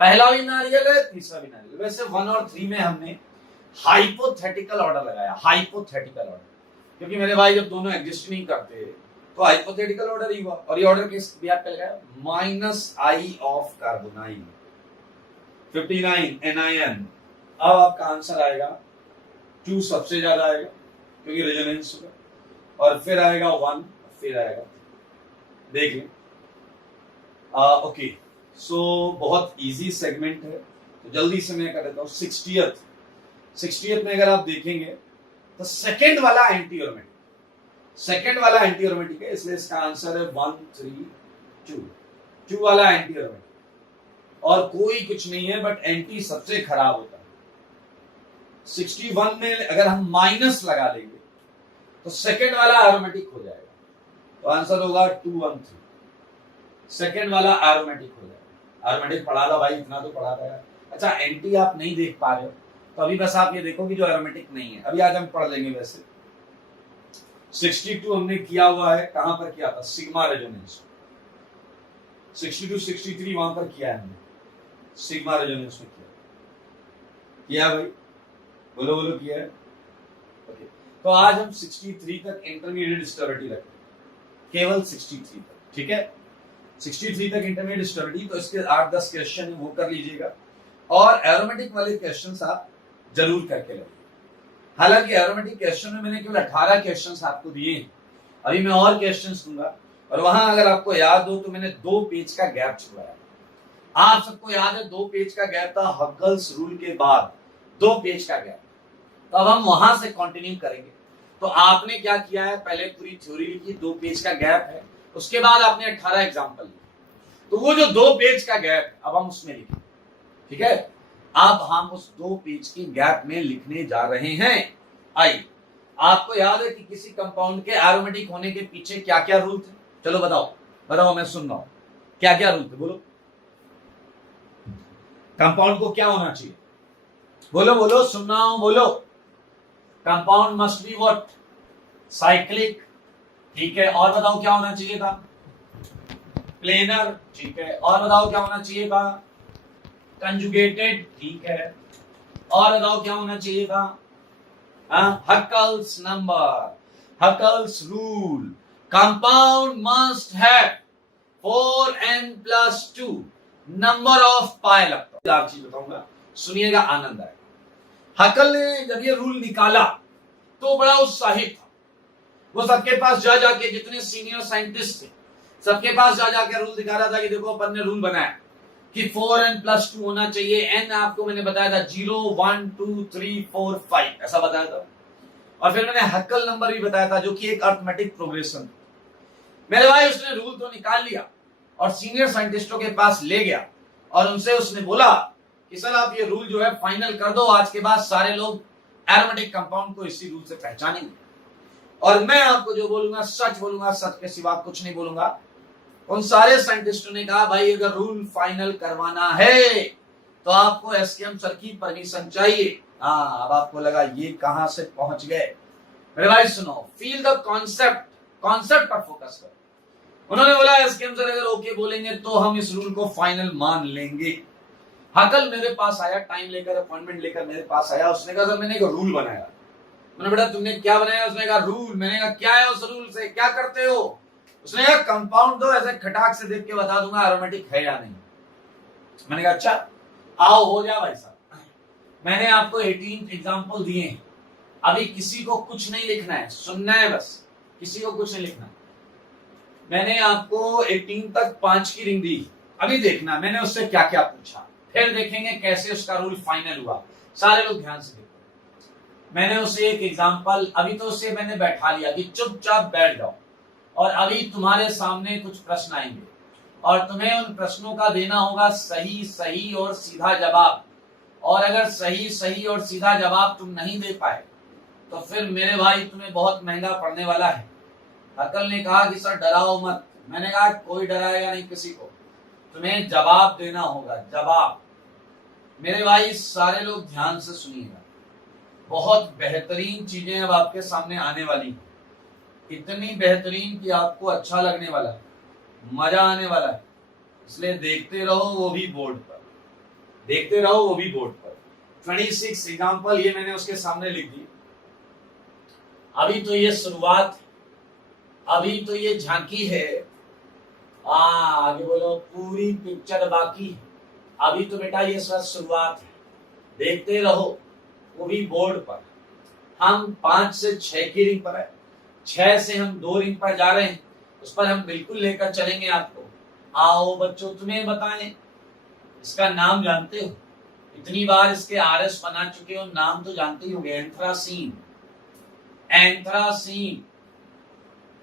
पहला भी नारियल है, तीसरा भी नारियल है। वैसे 1 और 3 में हमने हाइपोथेटिकल ऑर्डर लगाया, हाइपोथेटिकल ऑर्डर, क्योंकि मेरे भाई जब दोनों एग्जिस्ट नहीं करते तो हाइपोथेटिकल ऑर्डर ही हुआ। और ये ऑर्डर किस ब्याज पे लगाया? Minus I of carbonyl 59 NiN। अब आपका आंसर आएगा 2 सबसे ज्यादा आएगा क्योंकि रेजोनेंस होगा, और फिर आएगा 1, फिर आएगा, देख लें। ओके, सो बहुत इजी सेगमेंट है तो जल्दी से मैं कर देता हूं। 60th में अगर आप देखेंगे तो सेकंड वाला एंटी एरोमेटिक, सेकंड वाला एंटी एरोमेटिक है, इसलिए इसका आंसर है 132। 2 वाला एंटी एरोमेटिक और कोई कुछ नहीं है, बट एंटी सबसे खराब होता है। 61 में अगर हम माइनस लगा लेंगे तो सेकंड वाला एरोमेटिक हो जाएगा, तो आंसर होगा 213। सेकंड वाला एरोमेटिक हो जाएगा। एरोमेटिक पढ़ा था भाई, इतना तो पढ़ा था। अच्छा, एंटी आप नहीं देख पा रहे हो तो अभी बस आप ये देखो कि जो एरोमेटिक नहीं है, अभी आज हम पढ़ लेंगे। वैसे 62 हमने किया हुआ है, कहां पर किया था? Sigma resonance. 62 63 वहां पर किया है हमने, सिग्मा रेजोनेंस में किया भाई, बोलो बोलो किया है। ओके, तो आज हम 63 तक इंटरमीडिएट स्टेबिलिटी रखें, केवल 63 तक, ठीक है? 63 तक इंटरमीडिएट स्टेबिलिटी। तो इसके 8-10 क्वेश्चन वो कर लीजिएगा, और एरोमेटिक वाले क्वेश्चंस आप जरूर करके लगे। हालांकि एरोमेटिक क्वेश्चन में मैंने केवल 18 क्वेश्चंस आपको दिए हैं, अभी मैं और क्वेश्चंस दूंगा। और वहां अगर आपको याद हो तो मैंने 2 पेज का गैप छुड़ाया। आप सबको याद है 2 पेज का गैप था, हकल्स रूल के बाद 2 पेज का गैप। तो अब हम वहां से कंटिन्यू करेंगे। तो आपने क्या किया है, पहले पूरी थ्योरी लिखी, 2 पेज का गैप है, उसके बाद आपने 18 एग्जाम्पल लिखे। तो वो जो 2 पेज का गैप अब हम उसमें लिखें, ठीक है? अब हम उस 2 पेज के गैप में लिखने जा रहे हैं। आइए, आपको याद है कि किसी कंपाउंड के एरोमेटिक होने के पीछे क्या क्या रूल थे? चलो बताओ बताओ, मैं सुन रहा हूं, क्या क्या रूल थे, बोलो। कंपाउंड को क्या होना चाहिए? बोलो बोलो, सुन रहा हूं, बोलो। Compound must be what? Cyclic, ठीक है। और बताओ क्या होना चाहिए था? प्लेनर, ठीक है। और बताओ क्या होना चाहिए था? कंजुगेटेड, ठीक है। और बताओ क्या होना चाहिए था? Huckel's number, Huckel's rule. Compound must have 4n+2 number of pi लगता है। चीज बताऊंगा, सुनिएगा, आनंद आएगा। हकल ने जब ये रूल निकाला तो बड़ा उत्साहित था। वो सबके पास जा जाके, जितने सीनियर साइंटिस्ट थे, सबके पास जा जाके रूल दिखा रहा था कि देखो अपन ने रूल बनाया कि 4n+2 होना चाहिए। n आपको मैंने बताया था 0 1 2 3 4 5 ऐसा बताया था। और फिर मैंने हक्कल नंबर भी बताया था, जो कि एक अरिथमेटिक प्रोग्रेशन। मेरे भाई उसने रूल तो निकाल लिया और सीनियर साइंटिस्टों के पास ले गया और उनसे उसने बोला कि सर आप ये रूल जो है फाइनल कर दो, आज के बाद सारे लोग एरोमेटिक कंपाउंड को इसी रूल से पहचानेंगे। और मैं आपको जो बोलूंगा सच बोलूंगा, सच के सिवा कुछ नहीं बोलूंगा। उन सारे साइंटिस्टों ने कहा भाई अगर रूल फाइनल करवाना है तो आपको एसकेएम सर की परमिशन चाहिए। हाँ, अब आपको लगा ये कहां से पहुंच गए। मेरे भाई सुनो, फील द कॉन्सेप्ट, कॉन्सेप्ट पर फोकस करो। उन्होंने बोला एसकेएम सर अगर ओके बोलेंगे तो हम इस रूल को फाइनल मान लेंगे। हकल मेरे पास आया, टाइम लेकर, अपॉइंटमेंट लेकर मेरे पास आया। उसने कहा सर मैंने एक रूल बनाया। मैंने बेटा तुमने क्या बनाया? उसने कहा रूल। मैंने कहा क्या है उस रूल से, क्या करते हो? उसने कहा कंपाउंड दो, ऐसे खटाक से देख के बता दूंगा एरोमेटिक है या नहीं। मैंने कहा अच्छा आओ हो जा भाई साहब। मैंने आपको 18 एग्जांपल दिए हैं, अभी किसी को कुछ नहीं लिखना है, सुनना है बस, किसी को कुछ नहीं लिखना। मैंने आपको 18 तक 5 की रिंग दी, अभी देखना मैंने उससे क्या क्या पूछा, फिर देखेंगे कैसे उसका रूल फाइनल हुआ। सारे लोग ध्यान से देखो। मैंने उसे एक एग्जांपल, अभी तो उसे मैंने बैठा लिया कि चुपचाप बैठ जाओ और अभी तुम्हारे सामने कुछ प्रश्न आएंगे और तुम्हें उन प्रश्नों का देना होगा सही सही और सीधा जवाब। और अगर सही सही और सीधा जवाब तुम नहीं दे पाए तो फिर मेरे भाई तुम्हें बहुत महंगा पड़ने वाला है। हक्कल ने कहा कि सर डराओ मत। मैंने कहा कोई डराएगा नहीं किसी को, तुम्हें जवाब देना होगा, जवाब। मेरे भाई सारे लोग ध्यान से सुनिएगा, बहुत बेहतरीन चीजें अब आपके सामने आने वाली हैं, इतनी बेहतरीन कि आपको अच्छा लगने वाला है, मजा आने वाला है। इसलिए देखते रहो, वो भी बोर्ड पर, देखते रहो वो भी बोर्ड पर। 26 एग्जाम्पल ये मैंने उसके सामने लिख दी। अभी तो ये शुरुआत, अभी तो ये झांकी है, आगे बोलो पूरी पिक्चर बाकी है। अभी तो बेटा ये सब शुरुआत है, देखते रहो, वो भी बोर्ड पर। हम 5 से 6 की रिंग पर है, 6 से हम 2 रिंग पर जा रहे हैं, उस पर हम बिल्कुल लेकर चलेंगे आपको। आओ बच्चों, तुम्हें बताएं, इसका नाम जानते हो? इतनी बार इसके आरएस बना चुके हो, नाम तो जानते ही होंगे, एंथ्रासीन। एंथ्रासीन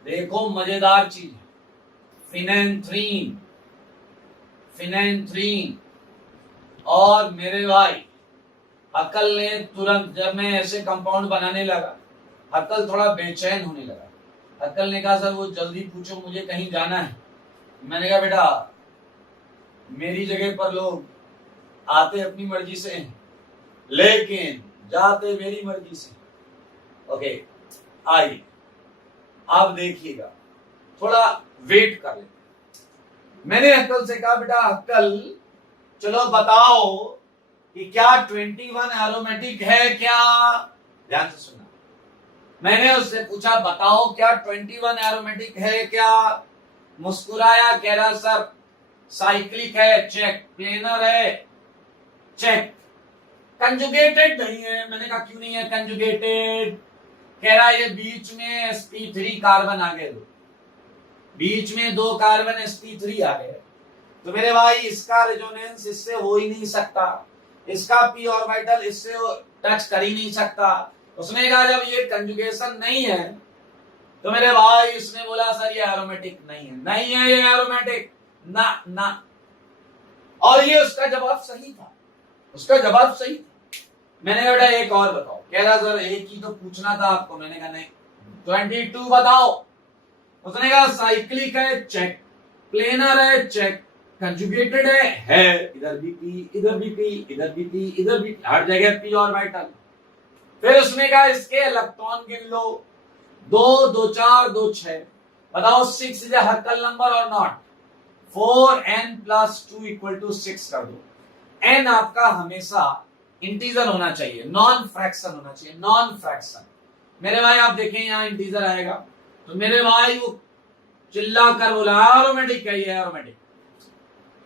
देखो मजेदार चीज, फिनेंथ्रीन, फिनेंथ्रीन। और मेरे भाई हक्कल ने तुरंत, जब मैं ऐसे कंपाउंड बनाने लगा, हक्कल थोड़ा बेचैन होने लगा। हक्कल ने कहा सर वो जल्दी पूछो, मुझे कहीं जाना है। मैंने कहा बेटा मेरी जगह पर लोग आते अपनी मर्जी से, लेकिन जाते मेरी मर्जी से। ओके आइए आप देखिएगा, थोड़ा वेट कर ले। मैंने हक्कल से कहा बेटा हक्कल चलो बताओ कि क्या 21 एरोमेटिक है क्या? ध्यान से सुनना। मैंने उससे पूछा बताओ क्या 21 एरोमेटिक है क्या? मुस्कुराया, कह रहा सर साइक्लिक है, चेक। प्लेनर है, चेक। कंजुगेटेड नहीं है। मैंने कहा क्यों नहीं है कंजुगेटेड? कह रहा ये बीच में sp3 कार्बन आ गए, बीच में 2 कार्बन sp3 आ गए, तो मेरे भाई इसका रेजोनेंस इससे हो ही नहीं सकता, इसका p ऑर्बिटल इससे टच कर ही नहीं सकता। उसने कहा जब ये कंजुगेशन नहीं है तो मेरे भाई इसने बोला सर ये एरोमेटिक नहीं है, नहीं है ये एरोमेटिक, ना ना। और ये उसका जवाब सही था, उसका जवाब सही था। मैंने कहा बेटा एक और बताओ। कह रहा सर एक ही तो पूछना था आपको। मैंने कहा नहीं, 22 बताओ। उसने कहा साइक्लिक है, चेक। प्लेनर है, चेक। कंजुगेटेड है, इधर भी पी, इधर भी पी, इधर भी पी, इधर भी, हर जगह पी ऑर्बिटल। फिर उसने कहा इसके इलेक्ट्रॉन गिन लो, 2 2 4 2 6। बताओ 6 इज अ हक्कल नंबर और नॉट? 4n + 2 = 6 कर दो। n आपका हमेशा इंटीजर होना चाहिए, नॉन फ्रैक्शन होना चाहिए, नॉन फ्रैक्शन। मेरे भाई आप देखें यहाँ इंटीजर आएगा तो मेरे भाई वो चिल्ला कर बोला एरोमेटिक है, ये एरोमेटिक।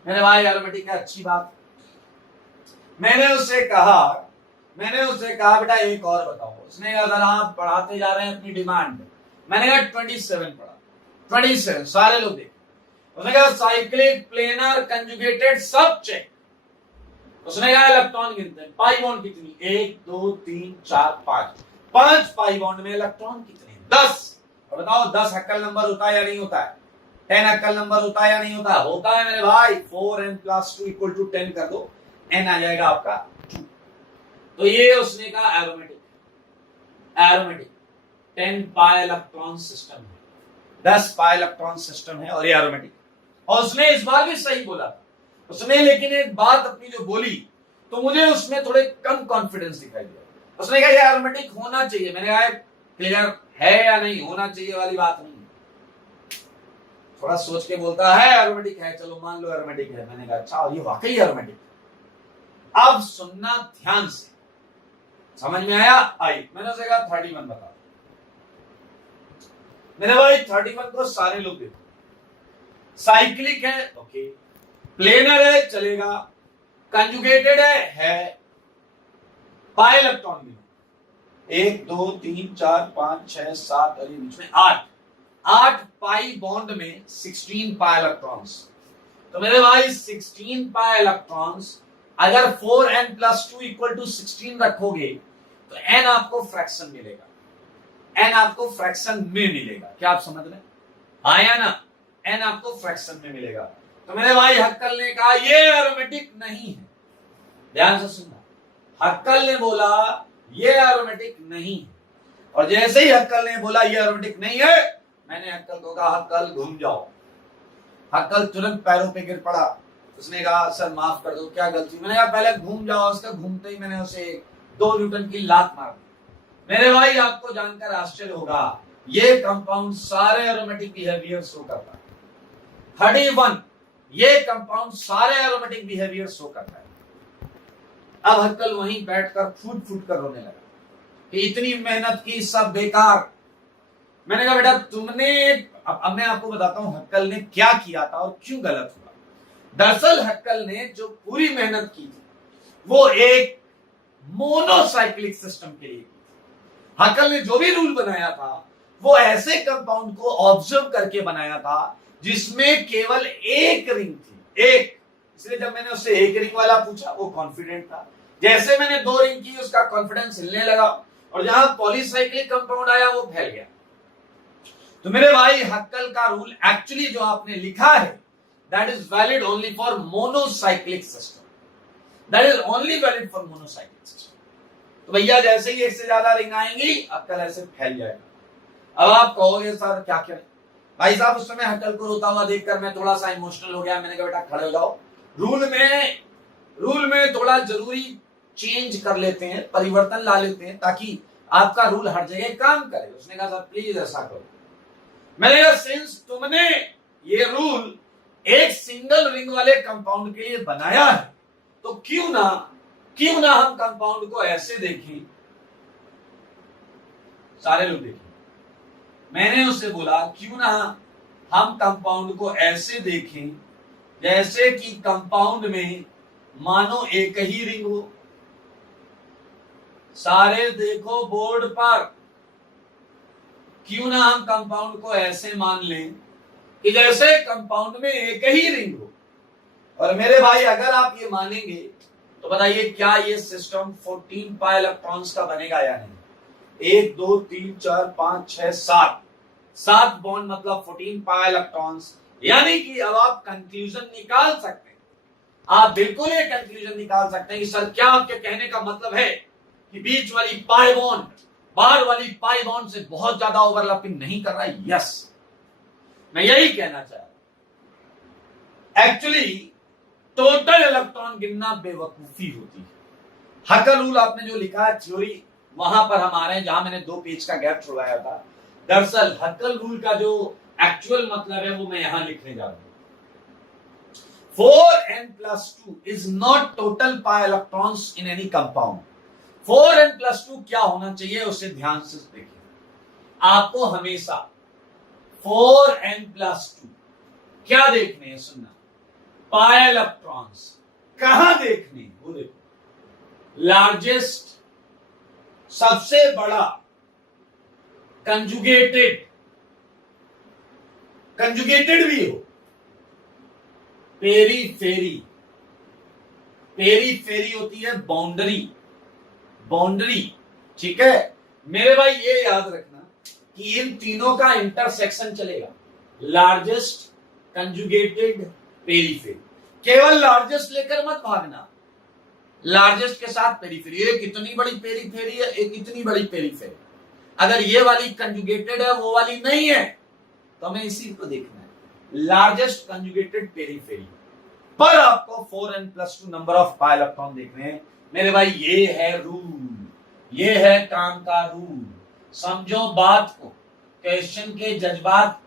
मेरे भाई एरोमेटिक है, अच्छी बात। मैंने उससे कहा बेटा एक और बताओ। उसने कहा सर आप पढ़ाते जा रहे हैं अपनी डिमांड। मैंने कहा 27 पढ़ा, 27 सारे लोग देख। उसने कहा साइक्लिक, प्लेनर, कंजुगेटेड सब चेक। उसने कहा इलेक्ट्रॉन गिनते हैं, पाई बॉन्ड कितनी? 1 2 3 4 5। 5 पाई बॉन्ड में इलेक्ट्रॉन कितने? 10। और बताओ 10 हक्कल नंबर होता है या नहीं होता है? 10 हक्कल नंबर होता है या नहीं होता? होता है मेरे भाई। 4n + 2 = 10 कर दो, n आ जाएगा आपका 2। तो ये उसने कहा aromatic, aromatic 10 pi electron system है, 10 पाई इलेक्ट्रॉन सिस्टम है और ये एरोमेटिक। और उसने इस बार भी सही बोला था उसने, लेकिन एक बात अपनी जो बोली तो मुझे उसमें थोड़े कम कॉन्फिडेंस दिखाई दिया। उसने कहा ये एरोमेटिक होना चाहिए। मैंने कहा क्लियर है या नहीं, होना चाहिए वाली बात नहीं, थोड़ा सोच के बोलता है एरोमेटिक है, चलो मान लो एरोमेटिक है। मैंने कहा अच्छा ये वाकई एरोमेटिक। अब सुनना ध्यान से, समझ में आया? आई मैंने उसे कहा 31 बता। मेरे भाई 31 को सारे लोग देखो, साइक्लिक है ओके, प्लेनर है चलेगा, कंजुगेटेड है, पाई इलेक्ट्रॉन भी 1 2 3 4 5 6 7 और ये बीच में 8 पाई बॉन्ड में 16 पाई इलेक्ट्रॉन्स। तो मेरे भाई 16 पाई इलेक्ट्रॉन्स अगर 4n + 2 = 16 रखोगे तो n आपको फ्रैक्शन मिलेगा, n आपको फ्रैक्शन में मिलेगा। क्या आप समझ रहे? आया ना? n आपको फ्रैक्शन में मिलेगा। तो मेरे भाई हक्कल ने कहा ये एरोमेटिक नहीं है। ध्यान से सुनना, हक्कल ने बोला ये एरोमेटिक नहीं है, और जैसे ही हक्कल ने बोला ये एरोमेटिक नहीं है, मैंने हक्कल को कहा हक्कल घूम जाओ। हक्कल तुरंत पैरों पे गिर पड़ा। उसने कहा सर माफ कर दो, क्या गलती। मैंने कहा पहले घूम जाओ। उसका घूमते ही मैंने उसे 2 न्यूटन की लात मार दी। मेरे भाई आपको जानकर आश्चर्य होगा, ये कंपाउंड सारे एरोमेटिक बिहेवियर शो करता है। 31 ये कंपाउंड सारे एरोमेटिक बिहेवियर शो करता है। अब हक्कल वहीं बैठकर फूट फूट कर रोने लगा कि इतनी मेहनत की सब बेकार। मैंने कहा बेटा तुमने, अब मैं आपको बताता हूं हक्कल ने क्या किया था और क्यों गलत हुआ। दरअसल हक्कल ने जो पूरी मेहनत की थी वो एक मोनोसाइक्लिक सिस्टम के लिए की थी। हक्कल ने जो भी रूल बनाया था वो ऐसे कंपाउंड को ऑब्जर्व करके बनाया था जिसमें केवल एक रिंग थी, एक। इसलिए जब मैंने उससे एक रिंग वाला पूछा वो कॉन्फिडेंट था। जैसे मैंने 2 रिंग की उसका कॉन्फिडेंस हिलने लगा और जहां पॉलीसाइक्लिक कंपाउंड आया वो फैल गया। तो मेरे भाई हक्कल का रूल एक्चुअली जो आपने लिखा है that is valid only for monocyclic system. That is only valid for monocyclic system. तो भैया जैसे ही एक से ज्यादा रिंग आएंगी हक्कल ऐसे फैल जाएगा। अब आप कहोगे सर क्या करें। भाई साहब उस समय हक्कल को रोता हुआ देखकर मैं थोड़ा सा इमोशनल हो गया। मैंने कहा बेटा खड़े हो जाओ, रूल में थोड़ा जरूरी चेंज कर लेते हैं, परिवर्तन ला लेते हैं ताकि आपका रूल हर जगह काम करे। उसने कहा सर प्लीज ऐसा करो। मैंने कहा सिंस तुमने ये रूल एक सिंगल रिंग वाले कंपाउंड के लिए बनाया है तो क्यों ना हम कंपाउंड को ऐसे देखें। सारे लोग देखें। मैंने उससे बोला क्यों ना हम कंपाउंड को ऐसे देखें जैसे कि कंपाउंड में मानो एक ही रिंग हो। सारे देखो बोर्ड पर। क्यों ना हम कंपाउंड को ऐसे मान लें कि जैसे कंपाउंड में एक ही रिंग हो। और मेरे भाई अगर आप ये मानेंगे तो बताइए क्या ये सिस्टम 14 पाई इलेक्ट्रॉन्स का बनेगा या नहीं। 1 2 3 4 5 6 7 बॉन्ड मतलब 14 पाई इलेक्ट्रॉन्स। यानी कि अब आप कंक्लूजन निकाल सकते हैं। आप बिल्कुल ये कंक्लूजन निकाल सकते हैं कि सर क्या आपके कहने का मतलब है कि बीच वाली पाई बॉन्ड बाहर वाली पाई बॉन्ड से बहुत ज्यादा ओवरलैपिंग नहीं कर रहा है। यस, मैं यही कहना चाह रहा हूं। एक्चुअली टोटल इलेक्ट्रॉन गिनना बेवकूफी होती है। हक्कल रूल आपने जो लिखा है थ्योरी वहां पर हम आ रहे हैं जहां मैंने 2 पेज का गैप छोड़ाया था। दरअसल हक्कल रूल का जो एक्चुअल मतलब है वो मैं यहां लिखने जा रहा हूं। 4n+2 is not total pi electrons in any compound। 4n+2 क्या होना चाहिए उसे ध्यान से देखिए। आपको हमेशा 4n+2 क्या देखने हैं, सुनना। पाई इलेक्ट्रॉन्स कहां देखने हैं वो देखो। लार्जेस्ट सबसे बड़ा कंजुगेटेड भी हो। पेरीफेरी होती है बाउंड्री। ठीक है मेरे भाई, ये याद रखना कि इन तीनों का इंटरसेक्शन चलेगा। Largest, conjugated, periphery. केवल लार्जेस्ट लेकर मत भागना। लार्जेस्ट के साथ पेरीफेरी। एक इतनी बड़ी पेरीफेरी है, एक इतनी बड़ी पेरीफेरी। अगर ये वाली कंजुगेटेड है वो वाली नहीं है तो हमें इसी को देखना है। लार्जेस्ट कंजुगेटेड पेरीफेरी पर आपको 4n+2 number of pi electron देखने हैं। मेरे भाई ये है रूल, ये है काम का रूल। समझो बात को, क्वेश्चन के जज्बात।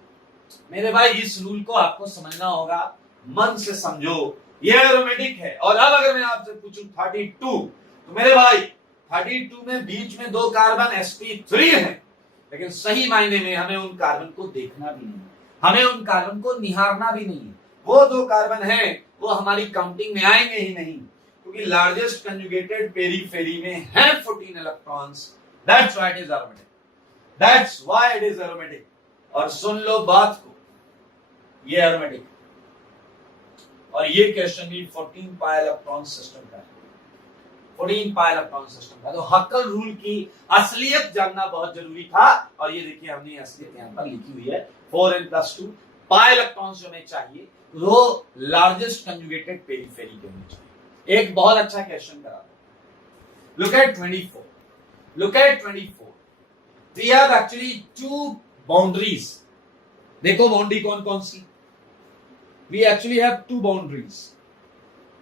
मेरे भाई इस रूल को आपको समझना होगा, मन से समझो। ये एरोमेटिक है। और अब अगर मैं आपसे पूछूं 32 तो मेरे भाई 32 में बीच में 2 कार्बन sp3 है, लेकिन सही मायने में हमें उन कार्बन को देखना भी नहीं, हमें उन कार्बन को निहारना भी नहीं है। वो 2 कार्बन हैं वो हमारी काउंटिंग में आएंगे ही नहीं, क्योंकि लार्जेस्ट कंजुगेटेड पेरीफेरी में है 14 electrons. That's why it is aromatic. और सुन लो बात को, ये एरोमेटिक और ये क्वेश्चन भी 14 पाई इलेक्ट्रॉन सिस्टम का है। 14 पाई इलेक्ट्रॉन सिस्टम का। तो हक्कल रूल की असलियत जानना बहुत जरूरी था। और ये देखिए हमने असलियत यहां पर लिखी हुई है। 4n+2 पाई इलेक्ट्रॉन हमें चाहिए वो लार्जेस्ट कंजुगेटेड पेरीफेरी के होने चाहिए। एक बहुत अच्छा क्वेश्चन करा दो। Look at 24। We have actually 2 boundaries देखो बाउंड्री कौन कौन सी, we actually have two boundaries.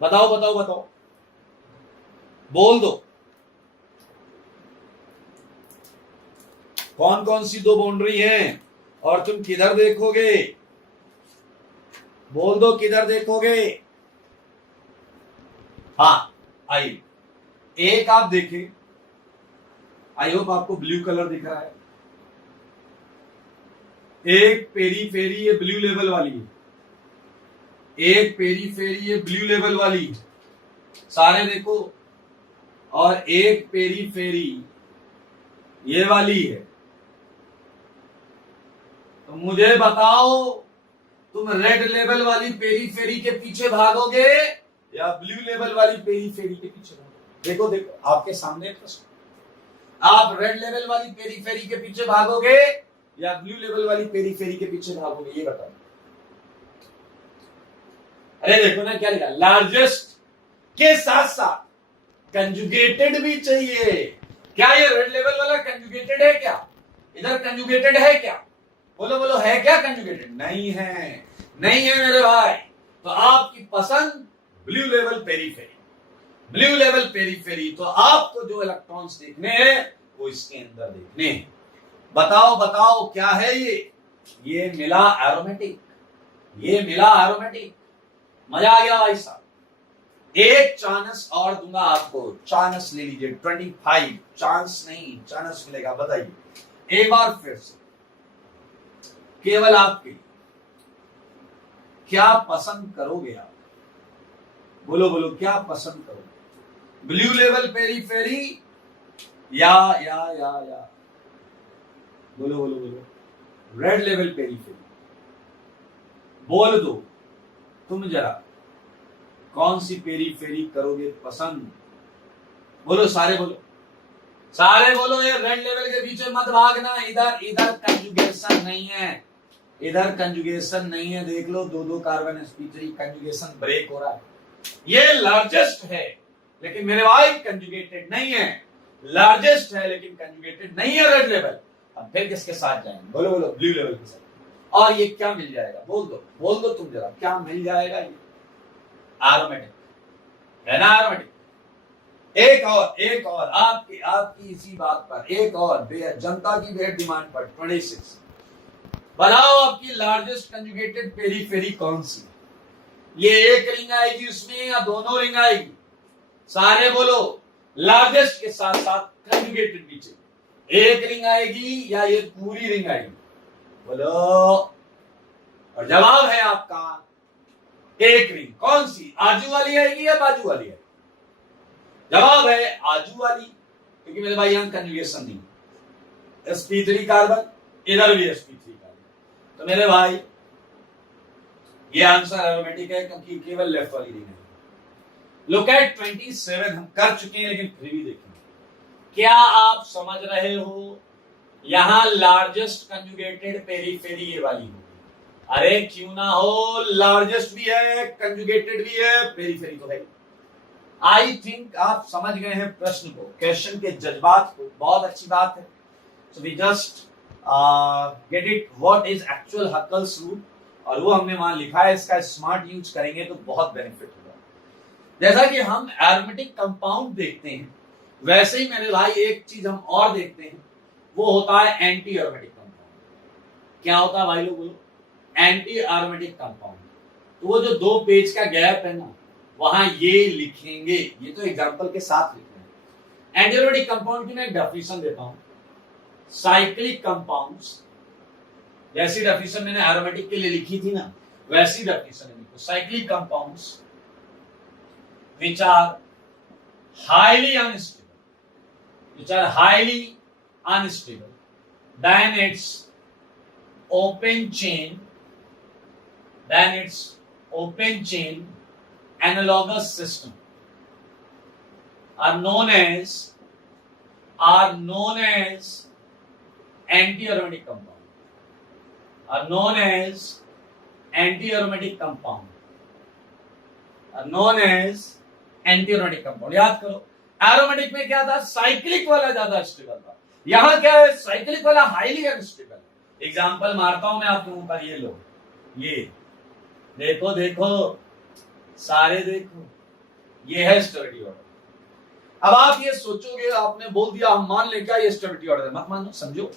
बताओ बताओ बताओ, बोल दो कौन कौन सी दो बाउंड्री हैं और तुम किधर देखोगे, बोल दो किधर देखोगे। हाँ आइए, एक आप देखें, आई होप आपको ब्लू कलर दिख रहा है, एक पेरीफेरी ये ब्लू लेवल वाली है, एक पेरीफेरी ये ब्लू लेवल वाली है, सारे देखो, और एक पेरीफेरी ये वाली है। तो मुझे बताओ तुम रेड लेवल वाली पेरीफेरी के पीछे भागोगे या ब्लू लेवल वाली पेरीफेरी के पीछे भागोगे। देखो देखो आपके सामने एक प्रश्न, आप रेड लेवल वाली पेरीफेरी के पीछे भागोगे या ब्लू लेवल वाली पेरीफेरी के पीछे भागोगे, ये बताओ। अरे देखो ना क्या लिखा, लार्जेस्ट के साथ साथ कंजुगेटेड भी चाहिए। क्या ये रेड लेवल वाला कंजुगेटेड है क्या, इधर कंजुगेटेड है क्या, बोलो बोलो है क्या कंजुगेटेड, नहीं है, नहीं है मेरे भाई। तो आपकी पसंद blue level periphery, blue level periphery, तो आपको जो इलेक्ट्रॉन्स देखने हैं वो इसके अंदर देखने हैं। बताओ बताओ क्या है ये मिला एरोमेटिक, ये मिला एरोमेटिक। मजा आ गया भाई साहब। एक चांस और दूंगा आपको, चांस ले लीजिए, 25 चांस नहीं चांस मिलेगा। बताइए एक बार फिर से, केवल आपके, क्या पसंद करोगे आप, बोलो बोलो क्या पसंद करोगे, ब्लू लेवल पेरीफेरी या बोलो बोलो बोलो रेड लेवल पेरीफेरी, बोल दो तुम जरा कौन सी पेरीफेरी करोगे पसंद, बोलो सारे बोलो, सारे बोलो। ये रेड लेवल के पीछे मत भागना, इधर इधर कंजुगेशन नहीं है, इधर कंजुगेशन नहीं है। देख लो दो दो कार्बन sp3 कंजुगेशन ब्रेक हो रहा है। ये लार्जेस्ट है लेकिन मेरे भाई कंजुगेटेड नहीं है, लार्जेस्ट है लेकिन कंजुगेटेड नहीं है रेड लेवल। अब फिर किसके साथ जाएंगे, बोलो बोलो ब्लू लेवल के साथ। और ये क्या मिल जाएगा, बोल दो तुम जरा, क्या मिल जाएगा, ये एरोमेटिक है ना, एरोमेटिक। एक और आपकी इसी बात पर एक और जनता की बेहद डिमांड पर 26, बताओ आपकी लार्जेस्ट कंजुगेटेड पेरीफेरी कौन सी, ये एक रिंग आएगी उसमें या दोनों रिंग आएगी, सारे बोलो। लार्जेस्ट के साथ साथ कंजुगेटेड भी चाहिए, एक रिंग आएगी या ये पूरी रिंग आएगी, बोलो। और जवाब है आपका एक रिंग। कौन सी, आजू वाली आएगी या बाजू वाली आएगी, जवाब है आजू वाली, क्योंकि मेरे भाई यहां कंजुगेशन नहीं, sp3 कार्बन, इधर भी sp3 कार्बन, तो मेरे भाई ये आंसर एरोमेटिक है क्योंकि केवल लेफ्ट वाली रिंग है। लुक एट 27 हम कर चुके हैं लेकिन फिर भी देखेंगे, क्या आप समझ रहे हो, यहां लार्जेस्ट कंजुगेटेड पेरीफेरी ये वाली होगी। अरे क्यों ना हो, लार्जेस्ट भी है कंजुगेटेड भी है, पेरीफेरी तो है। आई थिंक आप समझ गए हैं प्रश्न को, क्वेश्चन के जज्बात को, बहुत अच्छी बात है। So we just get it what is actual Huckel's rule, और वो हमने वहां लिखा है, इसका स्मार्ट यूज करेंगे तो बहुत बेनिफिट होगा। जैसा कि हम एरोमेटिक कंपाउंड देखते हैं वैसे ही मेरे भाई एक चीज हम और देखते हैं, वो होता है एंटी एरोमेटिक कंपाउंड। क्या होता है भाई लोग बोलो, एंटी एरोमेटिक कंपाउंड। तो वो जो 2 पेज का गैप है ना, वहां ये लिखेंगे, ये तो एग्जांपल के साथ लिख रहे हैं। एंटी एरोमेटिक कंपाउंड की मैं एक डेफिनेशन देता हूं, साइक्लिक कंपाउंड्स, जैसी डेफिनेशन मैंने एरोमेटिक के लिए लिखी थी ना, वैसी डेफिनेशन लिखो। Cyclic compounds which are highly unstable, then its open chain analogous system are known as anti-aromatic compound, are known as anti-aromatic compound, are known as anti-aromatic compound. याद करो एरोमेटिक में क्या था, साइक्लिक वाला ज्यादा स्टेबल था, यहां क्या है, साइक्लिक वाला हाईली अनस्टेबल। एग्जाम्पल मारता हूं मैं आपके ऊपर, ये लो, ये देखो देखो सारे देखो, ये है स्टेबिलिटी ऑर्डर। अब आप ये सोचोगे, आपने बोल दिया हम मान ले क्या ये स्टेबिलिटी ऑर्डर है, मत मानो, समझो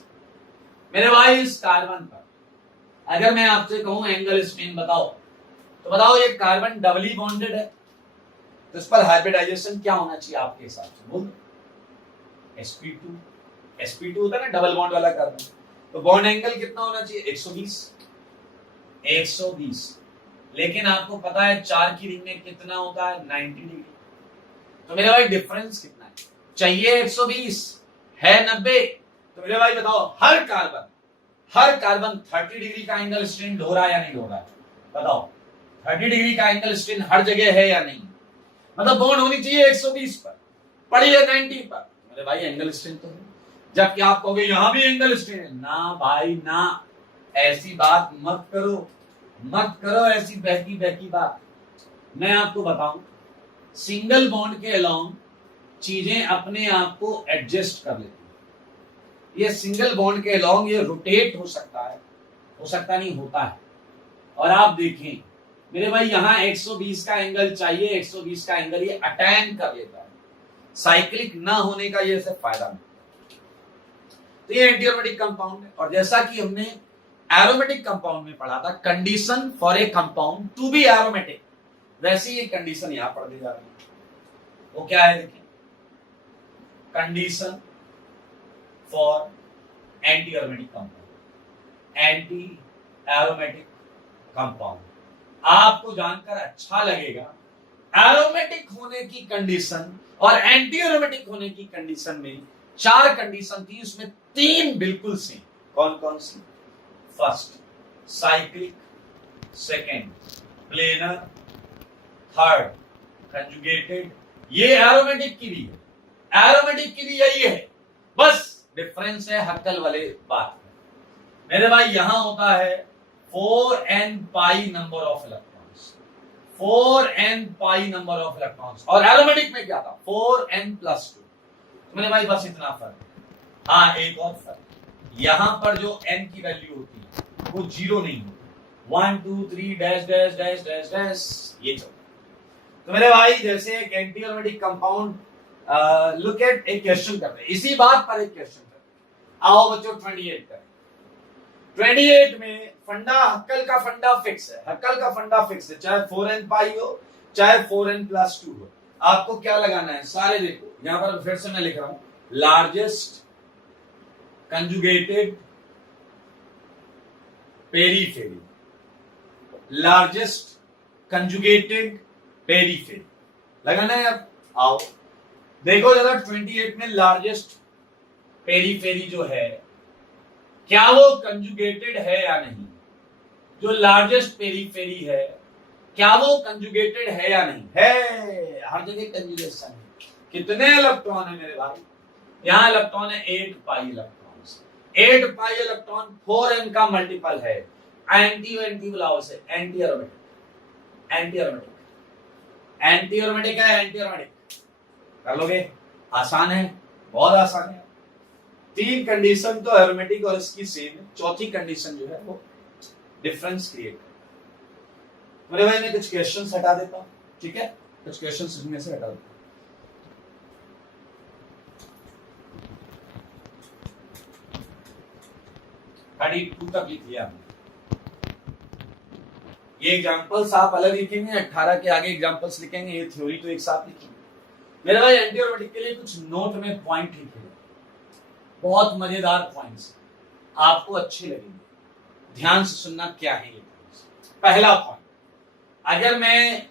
मेरे भाई। इस कार्बन पर अगर मैं आपसे कहूं एंगल स्ट्रेन बताओ, तो बताओ ये कार्बन डबली बॉन्डेड है, तो इस पर हाइब्रिडाइजेशन क्या होना चाहिए आपके हिसाब से, बोल। sp2 sp2 होता है ना डबल बॉन्ड वाला कार्बन, तो बॉन्ड एंगल कितना होना चाहिए 120 120। लेकिन आपको पता है 4 की रिंग में कितना होता है 90 डिग्री, तो मेरे भाई डिफरेंस कितना है, चाहिए 120 है 90, तो मेरे भाई बताओ हर कार्बन 30 डिग्री का एंगल स्ट्रेन हो रहा है या नहीं हो रहा है, बताओ 30 डिग्री का एंगल स्ट्रेन हर जगह है या नहीं, मतलब बॉन्ड होनी चाहिए 120 पर, पड़ी है 90 पर, मेरे भाई एंगल स्ट्रेन तो है। जबकि आप कहोगे यहां भी एंगल स्ट्रेन है, ना भाई ना, ऐसी बात मत करो ऐसी बहकी बात। मैं आपको बताऊं, सिंगल बॉन्ड के अलोंग चीजें अपने आप को एडजस्ट कर लेती हैं। ये सिंगल बॉन्ड के अलोंग ये रोटेट हो सकता है, हो सकता नहीं, होता है। और आप देखें मेरे भाई यहां 120 का एंगल चाहिए, 120 का एंगल ये अटैन कर लेता है, साइक्लिक ना होने का ये सिर्फ फायदा नहीं। तो ये एंटी एरोमेटिक कंपाउंड है। और जैसा कि हमने एरोमेटिक कंपाउंड में पढ़ा था, condition for a compound to be aromatic, वैसी ये कंडीशन यहां पढ़ दी जा रही है। वो क्या है देखिए, condition for anti aromatic compound, anti aromatic compound. आपको जानकर अच्छा लगेगा, एरोमेटिक होने की कंडीशन और एंटी एरोमेटिक होने की कंडीशन में 4 कंडीशन थी, उसमें 3 बिल्कुल सेम। कौन कौन सी? First cyclic, second planar, third conjugated. ये एरोमेटिक की भी है, एरोमेटिक की भी यही है, बस डिफरेंस है हक्कल वाले बात में। मेरे भाई यहां होता है 4n pi number of electrons, 4n pi number of electrons, और एरोमेटिक में क्या था 4n+2। मेरे भाई बस इतना फर्क है। हाँ एक और फर्क, यहां पर जो n की वैल्यू होती है वो 0 नहीं होती, 1 2 3 dash dash dash dash dash ये चलता है। तो मेरे भाई जैसे एक anti aromatic compound, look at एक क्वेश्चन करते हैं, इसी बात पर एक क्वेश्चन करते हैं। आओ बच्चों 28 करें। 28 में फंडा, हक्कल का फंडा फिक्स है, हक्कल का फंडा फिक्स है, चाहे 4n पाई हो चाहे 4n+2 हो। आपको क्या लगाना है, सारे देखो यहां पर फिर से मैं लिख रहा हूं, largest conjugated periphery, largest conjugated periphery लगाना है। अब आओ देखो जरा 28 में लार्जेस्ट पेरीफेरी जो है, क्या वो कंजुगेटेड है या नहीं? जो लार्जेस्ट पेरीफेरी है क्या वो कंजुगेटेड है या नहीं? है, हर जगह कंजुगेशन है। कितने इलेक्ट्रॉन है मेरे भाई? यहां इलेक्ट्रॉन है 8 pi electron, 8 pi electron 4n का मल्टीपल है। एंटी एंटी बुलाओ से, anti aromatic, anti aromatic, anti aromatic है, एंटी एरोमेटिक कर लोगे, आसान है, बहुत आसान है। 3 कंडीशन तो एरोमेटिक और इसकी सेम है, चौथी कंडीशन जो है वो डिफरेंस क्रिएट है। मेरे भाई मैं कुछ क्वेश्चंस हटा देता हूं, ठीक है, कुछ क्वेश्चंस इसमें से हटा देता हूं। 32 तक लिख लिया हमने। ये एग्जांपल्स आप अलग लिखेंगे, 18 के आगे एग्जांपल्स लिखेंगे, ये थ्योरी तो एक साथ लिखेंगे। मेरे भाई एंटी एरोमेटिक के लिए कुछ नोट में पॉइंट लिखे, बहुत मजेदार पॉइंट्स, आपको अच्छे लगेंगे, ध्यान से सुनना क्या है ये पॉइंट्स। पहला पॉइंट, अगर मैं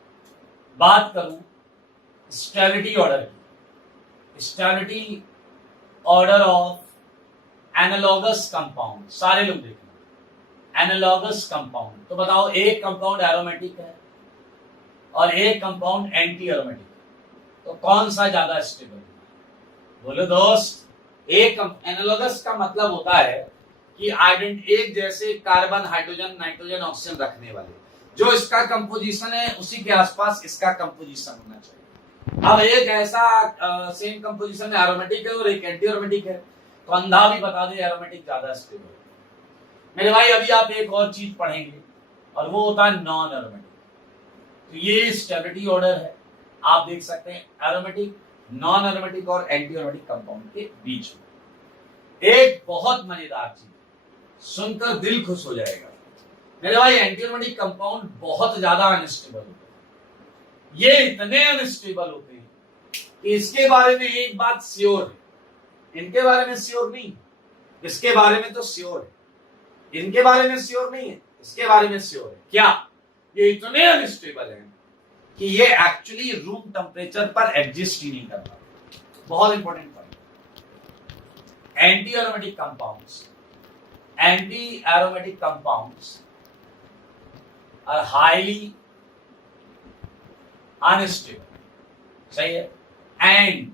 बात करूं स्टेबिलिटी ऑर्डर की, stability order of analogous compound, सारे लोग देखना, एनालॉगस कंपाउंड, तो बताओ एक कंपाउंड एरोमेटिक है और एक कंपाउंड एंटी एरोमेटिक, तो कौन सा ज्यादा स्टेबल है? बोलो दोस्त। एक एनालॉगस का मतलब होता है कि एक जैसे कार्बन, हाइड्रोजन, नाइट्रोजन, ऑक्सीजन रखने वाले, जो इसका कंपोजिशन है उसी के आसपास इसका कंपोजिशन होना चाहिए। अब एक ऐसा सेम कंपोजिशन में एरोमेटिक है और एक एंटी एरोमेटिक है, तो अंधा भी बता दे एरोमेटिक ज्यादा स्टेबल है। मेरे भाई अभी आप एक और चीज पढ़ेंगे और वो होता है नॉन एरोमेटिक। तो ये स्टेबिलिटी ऑर्डर है, आप देख सकते हैं एरोमेटिक, नॉन एरोमेटिक और एंटी एरोमेटिक कंपाउंड के बीच में। एक बहुत मजेदार चीज सुनकर दिल खुश हो जाएगा मेरे भाई, एंटी एरोमेटिक कंपाउंड बहुत ज्यादा अनस्टेबल होते हैं। ये इतने अनस्टेबल होते हैं कि इसके बारे में एक बात श्योर है, इनके बारे में श्योर नहीं, इसके बारे में तो श्योर है, इनके बारे में श्योर नहीं है, इसके बारे में श्योर है। क्या ये इतने अनस्टेबल हैं कि ये एक्चुअली रूम टेम्परेचर पर एग्जिस्ट ही नहीं कर पाते। बहुत important point. Anti aromatic compounds, anti aromatic compounds are highly unstable, सही है, and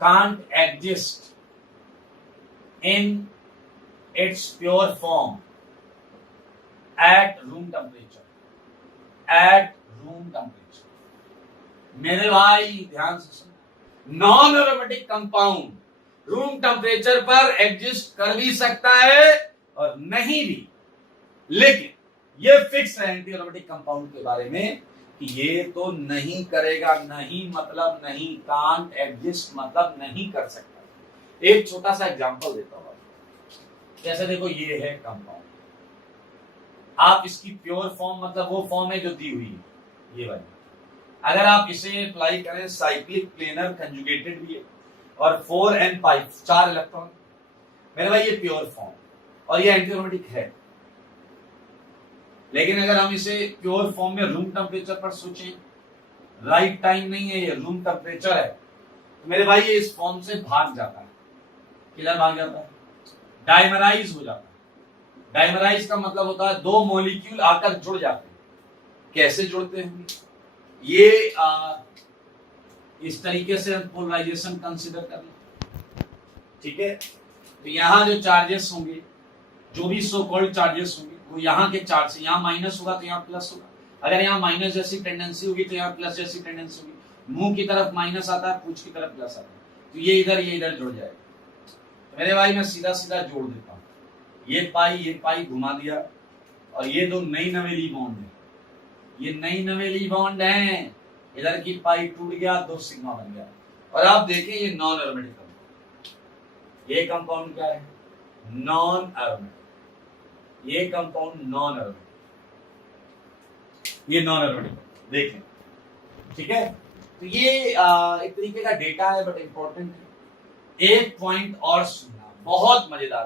can't exist in its pure form at room temperature, at room temperature। मेरे भाई ध्यान से सुनो, non aromatic compound room temperature पर एग्जिस्ट कर भी सकता है और नहीं भी, लेकिन ये फिक्स है एंटी एरोमेटिक कंपाउंड के बारे में कि ये तो नहीं करेगा, नहीं मतलब नहीं, कांट एग्जिस्ट मतलब नहीं कर सकता। एक छोटा सा एग्जांपल देता हूं, जैसे देखो ये है कंपाउंड, आप इसकी प्योर फॉर्म मतलब वो फॉर्म है जो दी हुई है, ये वाली, अगर आप इसे अप्लाई करें, साइक्लिक प्लेनर कंजुगेटेड भी है और 4n5 4 इलेक्ट्रॉन, मेरे भाई ये प्योर फॉर्म और ये एंटी एरोमेटिक है। लेकिन अगर हम इसे प्योर फॉर्म में रूम टेम्परेचर पर सोचें, राइट टाइम नहीं है, ये रूम टेम्परेचर है, तो मेरे भाई ये इस फॉर्म से भाग जाता है, किधर भाग जाता है, डाइमराइज हो जाता है। डाइमराइज का मतलब होता है दो मॉलिक्यूल आकर जुड़ जाते हैं। कैसे जुड़ते हैं ये इस तरीके से पोलराइजेशन कंसीडर कर लें, ठीक है। तो यहां जो चार्जेस होंगे, जो भी सो कॉल्ड चार्जेस होंगे, वो यहाँ के चार्ज से, यहाँ माइनस होगा तो यहाँ प्लस होगा, अगर यहाँ माइनस जैसी टेंडेंसी होगी तो यहाँ प्लस जैसी टेंडेंसी होगी, मुंह की तरफ माइनस आता है, पूंछ की तरफ प्लस आता है, तो ये इधर जुड़ जाएगा। तो मेरे भाई मैं सीधा सीधा जोड़ देता हूं, ये पाई घुमा दिया और ये दो नई नवेली बॉन्ड है, ये नई नवेली बॉन्ड है, इधर की पाई टूट गया, 2 सिग्मा बन गया। और आप देखें ये नॉन एरोमेटिक कंपाउंड, ये कंपाउंड क्या है, नॉन एरोमेटिक, ये कंपाउंड नॉन एरोमेटिक, ये नॉन एरोमेटिक, देखें, ठीक है। तो ये एक तरीके का डेटा है बट इंपॉर्टेंट है। एक पॉइंट और सुनना, बहुत मजेदार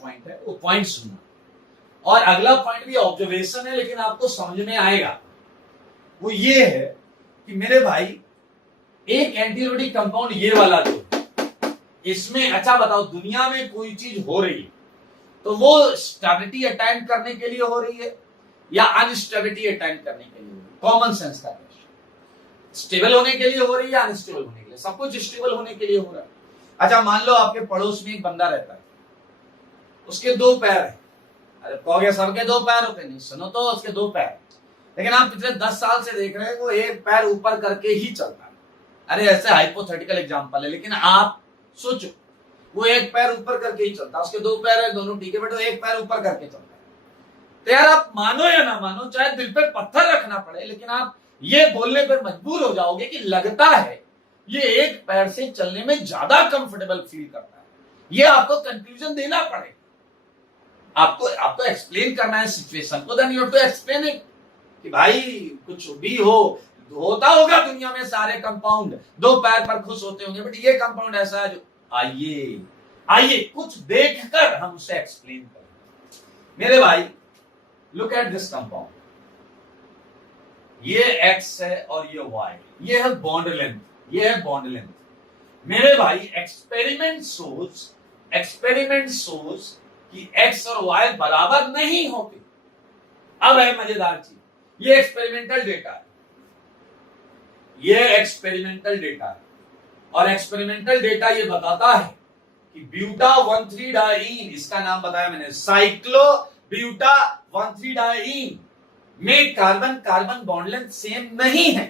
पॉइंट है, वो पॉइंट सुनना। और अगला पॉइंट भी ऑब्जर्वेशन है लेकिन आपको समझ में आएगा। वो ये है कि मेरे भाई एक एंटी एरोमेटिक कंपाउंड ये वाला जो इसमें, अच्छा बताओ, दुनिया में कोई चीज हो रही है तो वो स्टेबिलिटी अटेंड करने के लिए हो रही है या अनस्टेबिलिटी अटेंड करने के लिए हो रही है? कॉमन सेंस का क्वेश्चन। स्टेबल होने के लिए हो रही है या अनस्टेबल होने के लिए? सब कुछ स्टेबल होने के लिए हो रहा है। अच्छा मान लो आपके पड़ोस में एक बंदा रहता है, उसके 2 पैर है। अरे कहोगे सबके 2 पैर होते नहीं, सुनो तो, उसके 2 पैर, लेकिन आप पिछले 10 साल से देख रहे हैं वो एक पैर ऊपर करके ही चलता है। अरे ऐसे हाइपोथेटिकल एग्जांपल है, लेकिन आप सोचो वो एक पैर ऊपर करके ही चलता है, उसके 2 पैर है, दोनों ठीक है बेटो, एक पैर ऊपर करके चलता है। तो यार आप मानो या ना मानो, चाहे दिल पे पत्थर रखना पड़े, लेकिन आप ये बोलने पर मजबूर हो जाओगे कि लगता है ये एक पैर से चलने में ज्यादा कंफर्टेबल फील करता है। ये आपको कंक्लूजन देना पड़ेगा, आपको एक्सप्लेन करना है सिचुएशन को, then you have to explain it कि भाई कुछ भी होता होगा दुनिया में, सारे कंपाउंड 2 पैर पर खुश होते होंगे, बट ये कंपाउंड ऐसा है जो, आइए कुछ देखकर हम उसे एक्सप्लेन करें। मेरे भाई लुक एट दिस कंपाउंड, ये X है और ये Y, ये है बॉन्ड लेंथ, ये है बॉन्ड लेंथ। मेरे भाई एक्सपेरिमेंट सोच कि X और Y बराबर नहीं होते। अब है मजेदार चीज, ये एक्सपेरिमेंटल डेटा है, और एक्सपेरिमेंटल डेटा ये बताता है कि ब्यूटा 1,3 डाइईन, इसका नाम बताया मैंने, साइक्लो ब्यूटा 1,3 डाइईन में carbon carbon bond length same नहीं है।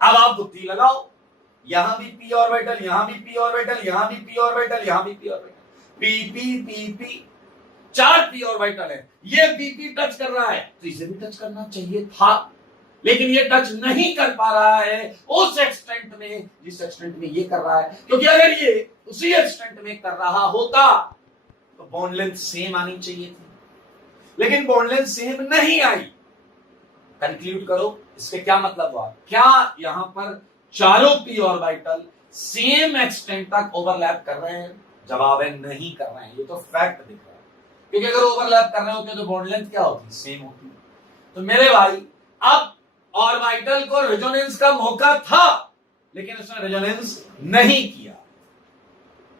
अब आप बुद्धि लगाओ, यहां भी p ऑर्बिटल, यहां भी p ऑर्बिटल, यहां भी p ऑर्बिटल, यहां भी p orbital, PP, 4 p orbital है, ये PP टच कर रहा है तो इसे भी टच करना चाहिए था, लेकिन ये टच नहीं कर पा रहा है उस एक्सटेंट में जिस एक्सटेंट में ये कर रहा है, क्योंकि अगर ये उसी एक्सटेंट में कर रहा होता तो बॉन्ड लेंथ सेम आनी चाहिए थी, लेकिन बॉन्ड लेंथ सेम नहीं आई। कंक्लूड करो इसके क्या मतलब हुआ, क्या यहां पर चारों p ऑर्बिटल सेम एक्सटेंट तक ओवरलैप कर रहे हैं? जवाब है नहीं कर रहे हैं, ये तो फैक्ट दिख रहा है, क्योंकि अगर ओवरलैप कर रहे होते तो बॉन्ड लेंथ क्या होती, सेम होती। तो मेरे भाई अब ऑर्बिटल को रेजोनेंस का मौका था, लेकिन उसने रेजोनेंस नहीं किया।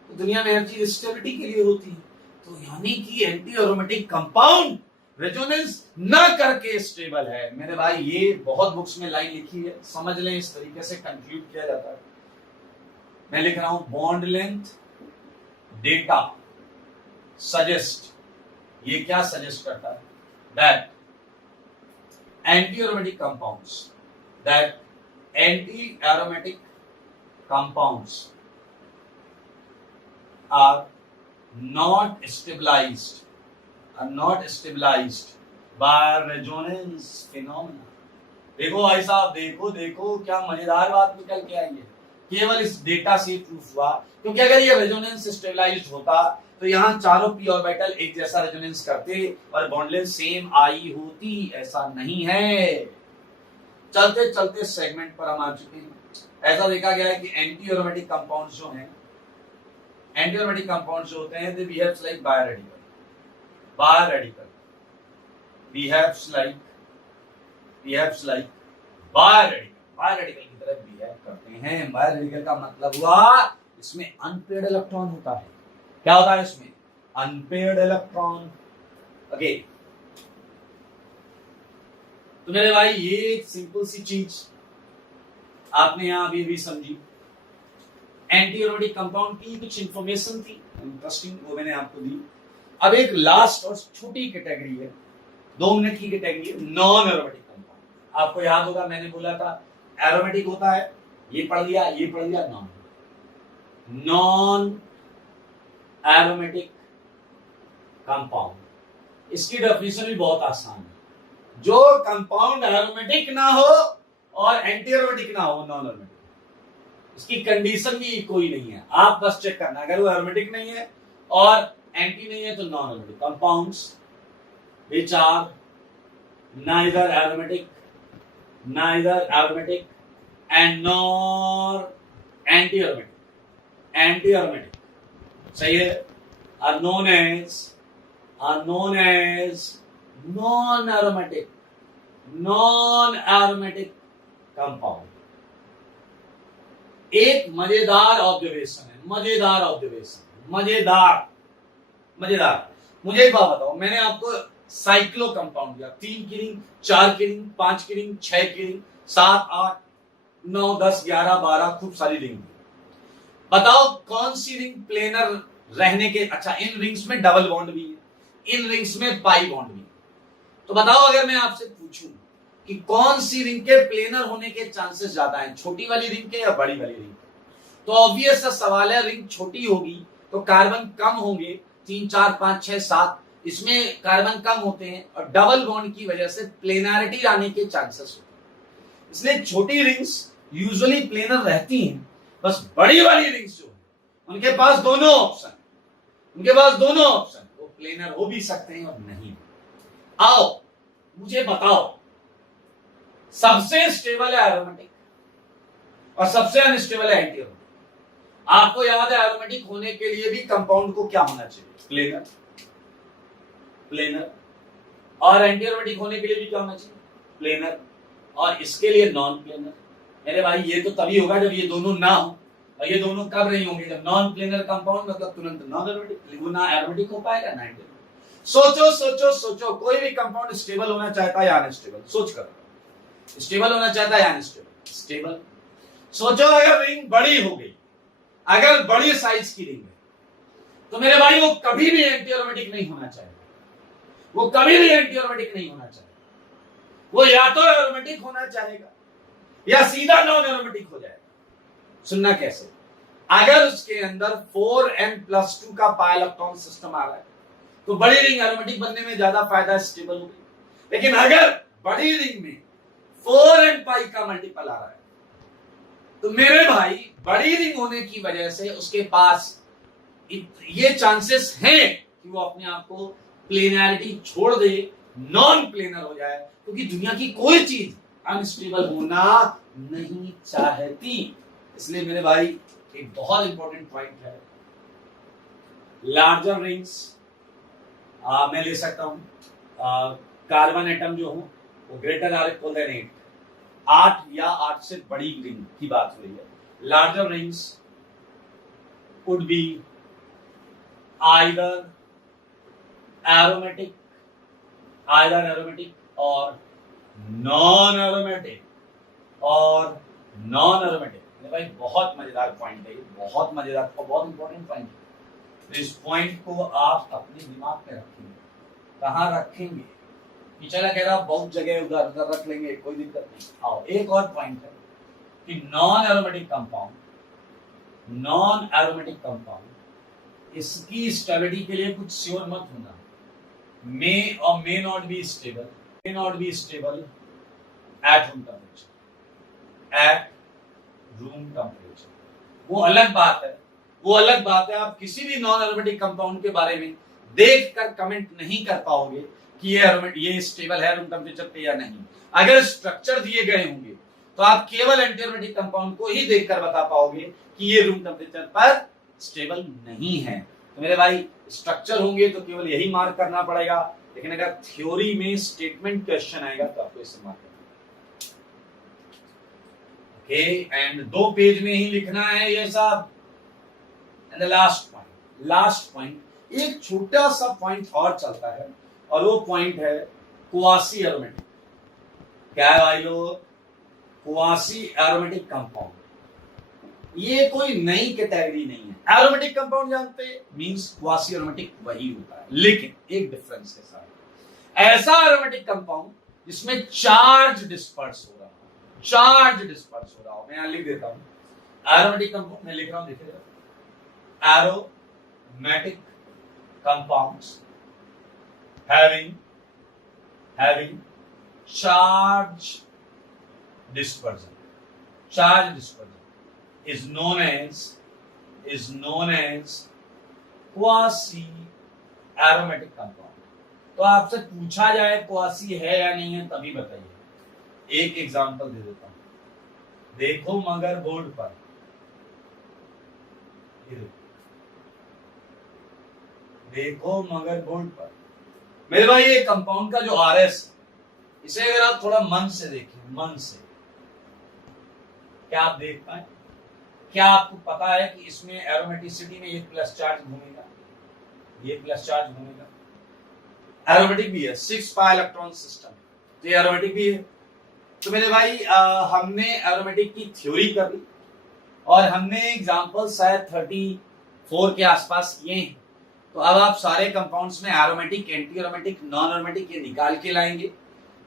तो दुनिया में हर चीज स्टेबिलिटी के लिए होती है, तो यानी कि एंटी एरोमेटिक कंपाउंड रेजोनेंस न करके स्टेबल है। मेरे भाई ये बहुत बुक्स में लाइन लिखी है, समझ लें, इस तरीके से कंक्लूड किया जाता है। मैं लिख रहा हूं बॉन्ड लेंथ डेटा सजेस्ट, ये क्या सजेस्ट करता है, that anti aromatic compounds are not stabilized by resonance phenomena। देखो भाई साहब, देखो क्या मजेदार बात निकल के आई है, केवल इस डेटा से प्रूफ हुआ, क्योंकि अगर ये रेजोनेंस स्टेबलाइज्ड होता तो यहाँ चारों p ऑर्बिटल एक जैसा रेजोनेंस करते और बॉन्ड लेंथ सेम आई होती, ऐसा नहीं है। चलते चलते सेगमेंट पर हम आ चुके हैं। ऐसा देखा गया है कि एंटी एरोमेटिक कंपाउंड्स जो हैं, एंटी एरोमेटिक कंपाउंड्स जो होते हैं, दे बिहेव्स लाइक बायोरेडिकल बायोरेडिकल की तरह बिहेव करते हैं। बायोरेडिकल का मतलब हुआ इसमें अनपेयर्ड इलेक्ट्रॉन होता है। क्या होता है इसमें, अनपेयर्ड इलेक्ट्रॉन। ओके, तो मेरे भाई ये एक सिंपल सी चीज आपने यहां अभी समझी। एंटी एरोमेटिक कंपाउंड की कुछ इंफॉर्मेशन थी इंटरेस्टिंग, वो मैंने आपको दी। अब एक लास्ट और छोटी कैटेगरी है, 2 मिनट की कैटेगरी है, नॉन एरोमेटिक कंपाउंड। आपको याद होगा मैंने बोला था एरोमेटिक होता है, ये पढ़ लिया, नॉन एरोमेटिक कंपाउंड। इसकी डेफिनेशन भी बहुत आसान है, जो कंपाउंड एरोमेटिक ना हो और एंटी एरोमेटिक ना हो, नॉन एरोमेटिक। इसकी कंडीशन भी कोई नहीं है, आप बस चेक करना, अगर वो एरोमेटिक नहीं है और एंटी नहीं है तो non aromatic. Compounds which are neither aromatic and nor anti aromatic, सही है, are known as non aromatic compound. एक मजेदार ऑब्जर्वेशन है, मजेदार। मुझे एक बात बताओ, मैंने आपको साइक्लो कंपाउंड दिया, 3 की रिंग, 4 की रिंग, 5 की रिंग, 6 की रिंग, 7, 8, 9, 10, 11, 12, खूब सारी रिंग। बताओ कौन सी रिंग प्लेनर रहने के, अच्छा इन रिंग्स में डबल बॉन्ड भी है, इन रिंग्स में पाई बॉन्ड भी है। तो बताओ अगर मैं आपसे पूछूं कि कौन सी रिंग के प्लेनर होने के चांसेस ज्यादा हैं, छोटी वाली रिंग के या बड़ी वाली रिंग के? तो ऑब्वियस सा सवाल है, रिंग छोटी होगी तो कार्बन कम होंगे, 3, 4, 5, 6, 7, इसमें कार्बन कम होते हैं और डबल बॉन्ड की वजह से प्लेनारिटी आने के चांसेस होते हैं। इसलिए छोटी रिंग्स यूजुअली प्लेनर रहती हैं, बस बड़ी वाली रिंग्स जो उनके पास दोनों ऑप्शन, वो प्लेनर हो भी सकते हैं और नहीं। आओ मुझे बताओ, सबसे स्टेबल है एरोमेटिक और सबसे अनस्टेबल है एंटी एरोमेटिक। आपको याद है एरोमेटिक होने के लिए भी कंपाउंड को क्या होना चाहिए, प्लेनर, और एंटी एरोमेटिक होने के लिए भी क्या होना चाहिए, प्लेनर, और इसके लिए नॉन प्लेनर। मेरे भाई ये तो तभी होगा जब ये दोनों ना हो, और ये दोनों कब नहीं होंगे, जब नॉन प्लेनर कंपाउंड मतलब तुरंत नॉन एरोमेटिक, वो ना एरोमेटिक हो पाएगा ना एंटी एरोमेटिक। सोचो कोई भी कंपाउंड स्टेबल होना चाहता है या अनस्टेबल, सोच कर, स्टेबल होना चाहता है या अनस्टेबल, स्टेबल। सोचो अगर रिंग बड़ी हो गई, अगर बड़ी साइज की रिंग है, तो मेरे भाई वो कभी भी एंटी एरोमेटिक नहीं होना चाहिए, वो या तो एरोमेटिक होना चाहेगा या सीधा नॉन एरोमेटिक हो जाएगा। सुनना कैसे, अगर उसके अंदर 4n+2 का पाई इलेक्ट्रॉन सिस्टम आ रहा है तो बड़ी रिंग एरोमेटिक बनने में ज्यादा फायदा स्टेबल होगी। लेकिन अगर बड़ी रिंग में 4n पाई का मल्टीपल आ रहा है तो मेरे भाई बड़ी रिंग होने की वजह से उसके पास ये चांसेस हैं कि वो अपने आप को प्लेनैरिटी छोड़ दे, नॉन प्लेनर हो जाए, क्योंकि दुनिया की कोई चीज अनस्टेबल होना नहीं चाहती। इसलिए मेरे भाई एक बहुत इंपॉर्टेंट पॉइंट है, लार्जर रिंग्स मैं ले सकता हूं कार्बन एटम जो हो वो ग्रेटर आर इक्वल देन 8, 8 या 8 से बड़ी रिंग की बात हो रही है। Larger rings could be either aromatic और नॉन एरोमेटिक भाई बहुत मजेदार पॉइंट है, बहुत मजेदार और बहुत इंपॉर्टेंट पॉइंट है। तो इस पॉइंट को आप अपने दिमाग में रखेंगे। कहाँ रखेंगे? पिछला कह रहा बहुत जगह उधर उधर रख लेंगे, कोई दिक्कत नहीं। आओ एक और पॉइंट है कि नॉन एरोमेटिक कंपाउंड इसकी स्टेबिलिटी के लिए कुछ श्योर मत होना, may not be stable at room temperature। वो अलग बात है। आप किसी भी नॉन एरोमेटिक कंपाउंड के बारे में देखकर कमेंट नहीं कर पाओगे कि ये स्टेबल है रूम टेम्परेचर पे या नहीं। अगर स्ट्रक्चर दिए गए होंगे तो आप केवल एंटी एरोमेटिक कंपाउंड को ही देखकर बता पाओगे कि ये रूम टेम्परेचर पर स्टेबल नहीं है। तो मेरे भाई स्ट्रक्चर होंगे तो केवल यही मार्क करना पड़ेगा, लेकिन अगर थ्योरी में स्टेटमेंट क्वेश्चन आएगा तो आपको इसे मार्क करना ओके। एंड 2 पेज में ही लिखना है ये सब। एंड द लास्ट पॉइंट एक छोटा सा पॉइंट और चलता है और वो पॉइंट है क्वासी एरोमेटिक। क्या है भाई लोग? Quasi aromatic compound. ये कोई नई कैटेगरी नहीं है। एरोमेटिक कंपाउंड जानते हैं मींस क्वासी एरोमेटिक वही होता है, लेकिन एक डिफरेंस के साथ, ऐसा एरोमेटिक कंपाउंड जिसमें चार्ज डिस्पर्स हो रहा हो। मैं यहां लिख देता हूं एरोमेटिक कंपाउंड, मैं लिख रहा हूं, देखिएगा aromatic compounds having charge dispersion is known as quasi aromatic compound। तो आपसे पूछा जाए क्वासी है या नहीं है तभी बताइए। एक एग्जांपल दे देता हूं, देखो मदरबोर्ड पर, मेरे भाई ये कंपाउंड का जो आरएस, इसे अगर आप थोड़ा मन से देखें, क्या आप देख पाए? क्या आपको पता है कि इसमें एरोमेटिसिटी में ये प्लस चार्ज घूमेगा, एरोमेटिक भी है, 6 पाई इलेक्ट्रॉन सिस्टम, तो ये एरोमेटिक भी है। तो मेरे भाई हमने एरोमेटिक की थ्योरी कर ली और हमने एग्जांपल शायद 34 के आसपास किए हैं। तो अब आप सारे कंपाउंड्स में aromatic, anti aromatic, non aromatic ये निकाल के लाएंगे।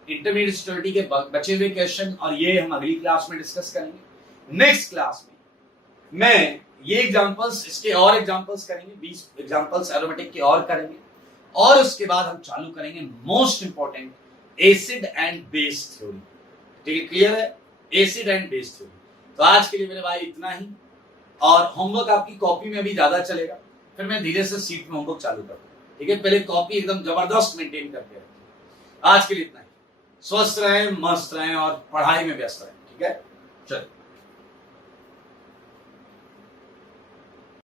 इंटरमीडिएट स्टेबिलिटी के बचे हुए क्वेश्चन और ये हम अगली क्लास में डिस्कस करेंगे। नेक्स्ट क्लास में मैं ये एग्जांपल्स, इसके और एग्जांपल्स करेंगे, 20 एग्जांपल्स एरोमेटिक के और करेंगे, और उसके बाद हम चालू करेंगे most important acid and base theory. ठीक है, क्लियर है? Acid and base theory. तो आज के लिए मेरे भाई इतना ही, और होमवर्क आपकी कॉपी में भी ज्यादा चलेगा, फिर मैं धीरे से सीट में होमवर्क चालू करूंगा। ठीक है, पहले कॉपी एकदम जबरदस्त मेंटेन करके रखिए। आज के लिए इतना ही। स्वस्थ रहें, मस्त रहें और पढ़ाई में व्यस्त रहें। ठीक है, चलो।